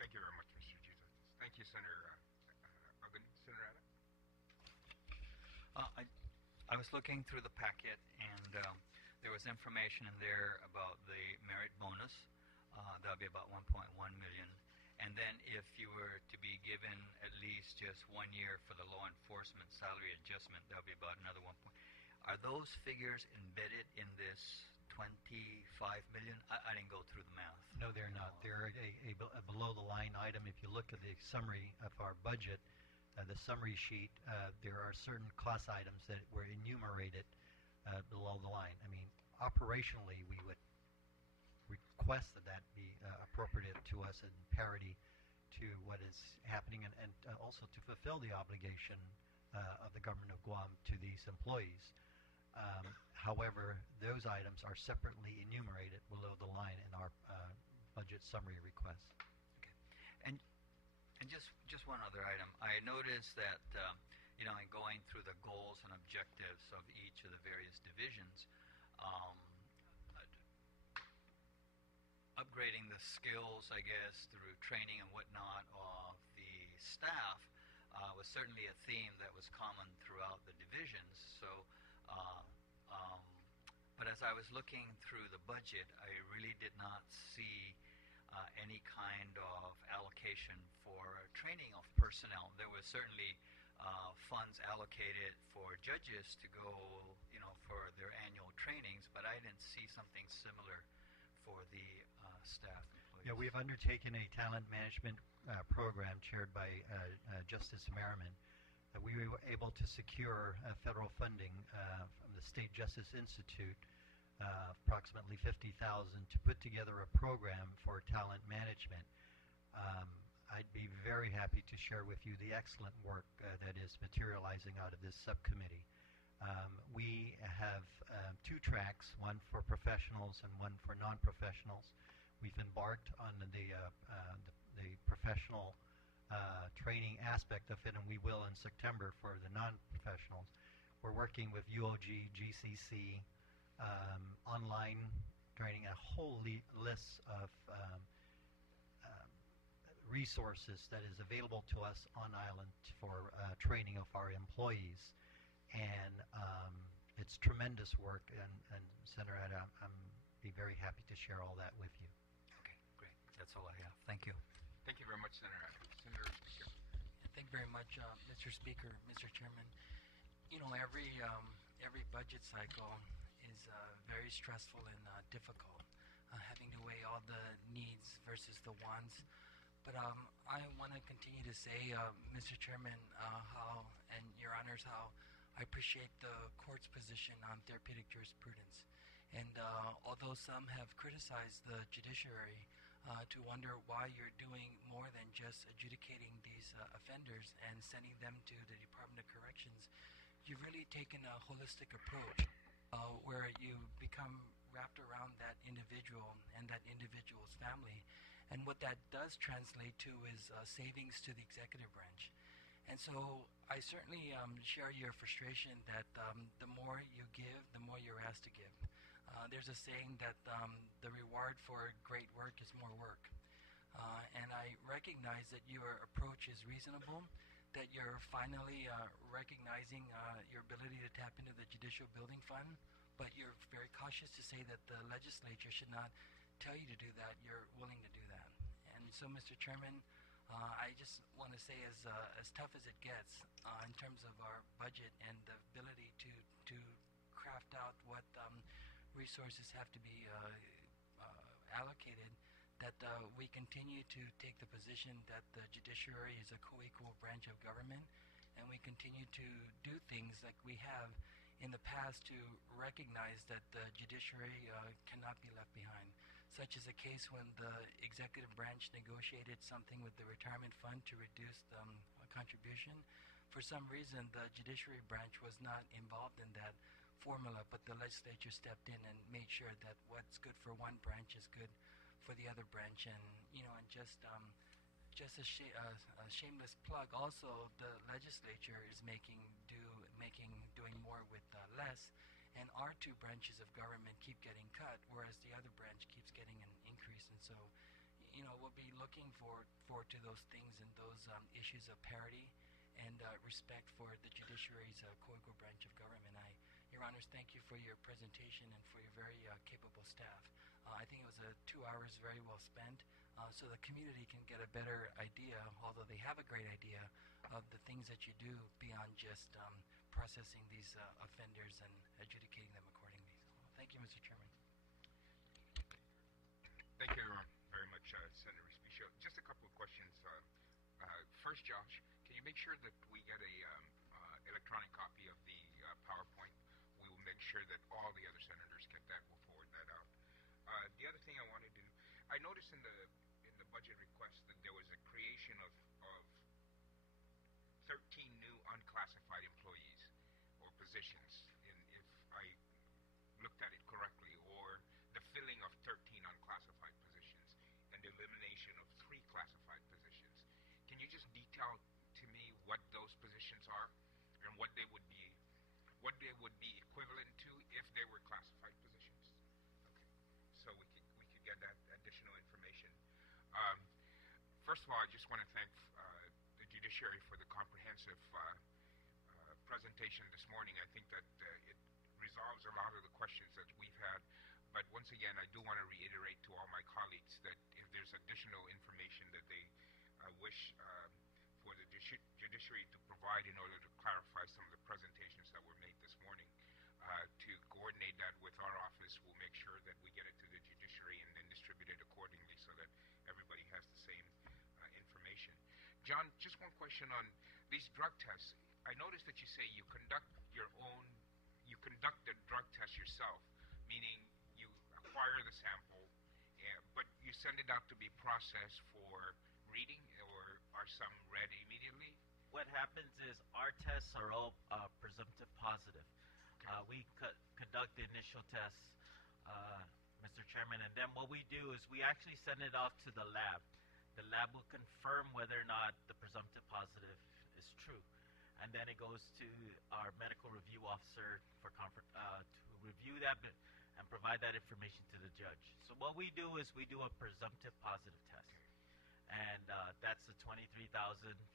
Thank you very much, Mr. Chief Justice. Thank you, Senator Ogden. Senator Adams? I was looking through the packet, and there was information in there about the merit bonus. That would be about 1.1 million. And then if you were to be given at least just 1 year for the law enforcement salary adjustment, that would be about another 1 point. Are those figures embedded in this 25 million? I didn't go through the math. No, they're not. They're a below-the-line item. If you look at the summary of our budget, the summary sheet, there are certain cost items that were enumerated below the line. I mean, operationally, we would request that be appropriate to us in parity to what is happening, and also to fulfill the obligation of the government of Guam to these employees. However, those items are separately enumerated below the line in our budget summary request. Okay. And just one other item. I noticed that, in going through the goals and objectives of each of the various divisions, upgrading the skills, I guess, through training and whatnot of the staff was certainly a theme that was common throughout the divisions. So, but as I was looking through the budget, I really did not see any kind of allocation for training of personnel. There was certainly funds allocated for judges to go, for their annual trainings, but I didn't see something similar for the staff employees. Yeah, we have undertaken a talent management program chaired by Justice Merriman. We were able to secure federal funding from the State Justice Institute, approximately $50,000, to put together a program for talent management. I'd be very happy to share with you the excellent work that is materializing out of this subcommittee. We have 2 tracks, one for professionals and one for non-professionals. We've embarked on the professional training aspect of it, and we will in September for the non-professionals. We're working with UOG, GCC, online training, a whole list of resources that is available to us on island for training of our employees. And it's tremendous work, and Senator Ada, I'm be very happy to share all that with you. Okay, great. That's all I have. Thank you. Thank you very much, Senator Adams. Senator Speaker. Thank you very much, Mr. Speaker, Mr. Chairman. Every budget cycle is very stressful and difficult, having to weigh all the needs versus the wants. But I want to continue to say, Mr. Chairman, and Your Honors, how I appreciate the court's position on therapeutic jurisprudence. And although some have criticized the judiciary to wonder why you're doing more than just adjudicating these offenders and sending them to the Department of Corrections, you've really taken a holistic approach where you become wrapped around that individual and that individual's family. And what that does translate to is savings to the executive branch. And so I certainly share your frustration that the more you give, the more you're asked to give. There's a saying that the reward for great work is more work. And I recognize that your approach is reasonable, that you're finally recognizing your ability to tap into the Judicial Building Fund, but you're very cautious to say that the legislature should not tell you to do that. You're willing to do that. And so, Mr. Chairman, I just want to say as tough as it gets in terms of our budget and the ability to craft craft out what resources have to be allocated, that we continue to take the position that the judiciary is a co-equal branch of government, and we continue to do things like we have in the past to recognize that the judiciary cannot be left behind, such as a case when the executive branch negotiated something with the retirement fund to reduce the contribution. For some reason, the judiciary branch was not involved in that formula, but the legislature stepped in and made sure that what's good for one branch is good for the other branch. And and just a shameless plug. Also, the legislature is doing more with less, and our two branches of government keep getting cut, whereas the other branch keeps getting an increase. And so, we'll be looking forward to those things and those issues of parity and respect for the judiciary's co-equal branch of government. Your Honors, thank you for your presentation and for your very capable staff. I think it was 2 hours very well spent, so the community can get a better idea, although they have a great idea, of the things that you do beyond just processing these offenders and adjudicating them accordingly. Thank you, Mr. Chairman. Thank you very much, Senator Espicio. Just a couple of questions. First, Josh, can you make sure that we get a electronic copy of the PowerPoint? We will make sure that all the other senators get that. We'll forward that out. The other thing I want to do, I noticed in the budget request that there was a creation of 13 new unclassified employees or positions, if I looked at it correctly, or the filling of 13 unclassified positions and the elimination of 3 classified positions. Can you just detail to me what those positions are and what they would be equivalent to if they were classified positions? Okay, so we could get that additional information. First of all, I just want to thank the Judiciary for the comprehensive presentation this morning. I think that it resolves a lot of the questions that we've had. But once again, I do want to reiterate to all my colleagues that if there's additional information that they wish for the Judiciary to provide in order to clarify some of the presentations that were made this morning, to coordinate that with our office, we'll make sure that we get it to the Judiciary and then distribute it accordingly so that everybody has the same information. John, just one question on these drug tests. I noticed that you say you conduct the drug test yourself, meaning you acquire the sample, but you send it out to be processed for reading, or are some read immediately? What happens is our tests are all presumptive positive. We conduct the initial tests, Mr. Chairman, and then what we do is we actually send it off to the lab. The lab will confirm whether or not the presumptive positive is true, and then it goes to our medical review officer to review that and provide that information to the judge. So what we do is we do a presumptive positive test, and that's the $23,000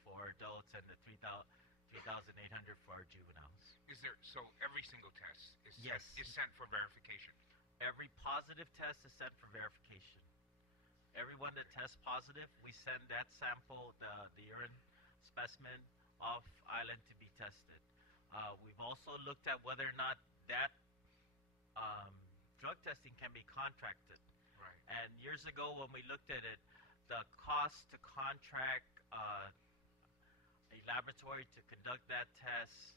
for adults and the $3,800 for our juveniles. So every single test is Yes. sent for verification? Every positive test is sent for verification. Everyone that tests positive, we send that sample, the urine specimen, off island to be tested. We've also looked at whether or not that drug testing can be contracted. Right. And years ago when we looked at it, the cost to contract a laboratory to conduct that test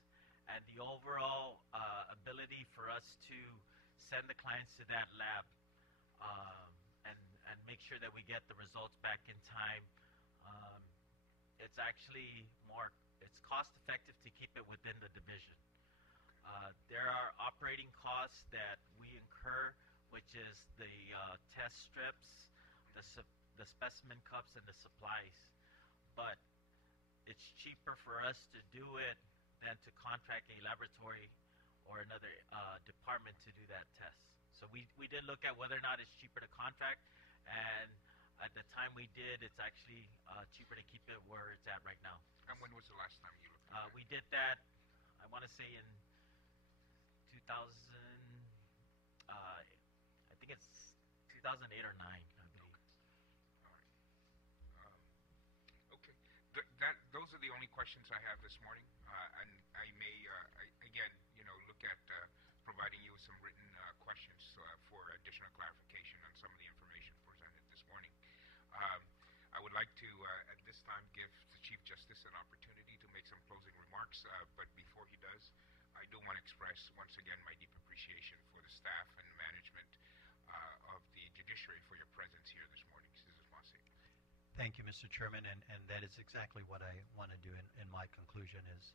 and the overall ability for us to send the clients to that lab and make sure that we get the results back in time, it's actually it's cost effective to keep it within the division. There are operating costs that we incur, which is the test strips, the specimen cups, and the supplies. But it's cheaper for us to do it than to contract a laboratory or another department to do that test. So we did look at whether or not it's cheaper to contract, and at the time we did, it's actually cheaper to keep it where it's at right now. And when was the last time you looked at that? We did that, I want to say in 2000, I think it's 2008 or 9, I believe. All right. Okay. Those are the only questions I have this morning. And I may, again, look at providing you with some written questions for additional clarification on some of the information presented this morning. I would like to, at this time, give the Chief Justice an opportunity to make some closing remarks, but before he does, I do want to express once again my deep appreciation for the staff and management of the Judiciary for your presence here this morning. Cesar Masi. Thank you, Mr. Chairman, and that is exactly what I want to do in my conclusion is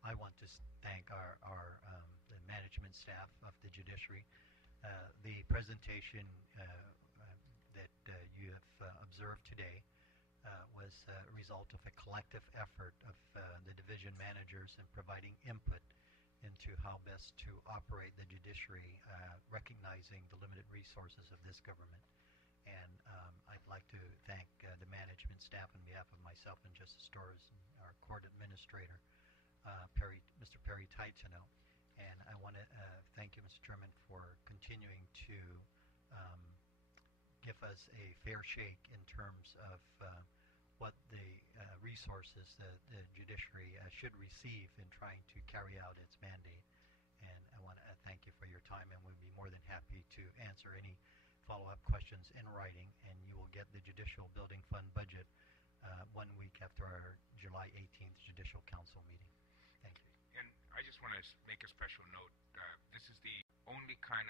I want to thank the management staff of the Judiciary. The presentation that you have observed today was a result of a collective effort of the division managers in providing input into how best to operate the judiciary, recognizing the limited resources of this government. And I'd like to thank the management staff on behalf of myself and Justice Torres and our court administrator, Mr. Perry Taitano. And I want to thank you, Mr. Chairman, for continuing to give us a fair shake in terms of what the resources the judiciary should receive in trying to carry out its mandate. And I want to thank you for your time, and we'll be more than happy to answer any follow-up questions in writing, and you will get the Judicial Building Fund budget 1 week after our July 18th Judicial Council meeting. Thank you. And I just want to make a special note. This is the only time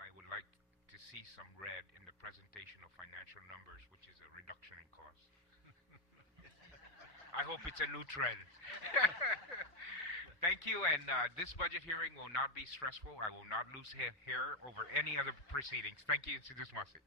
I would like to see some red in the presentation of financial numbers, which is a reduction in cost. I hope it's a new trend. Thank you, and this budget hearing will not be stressful. I will not lose hair over any other proceedings. Thank you, Cesar Masi.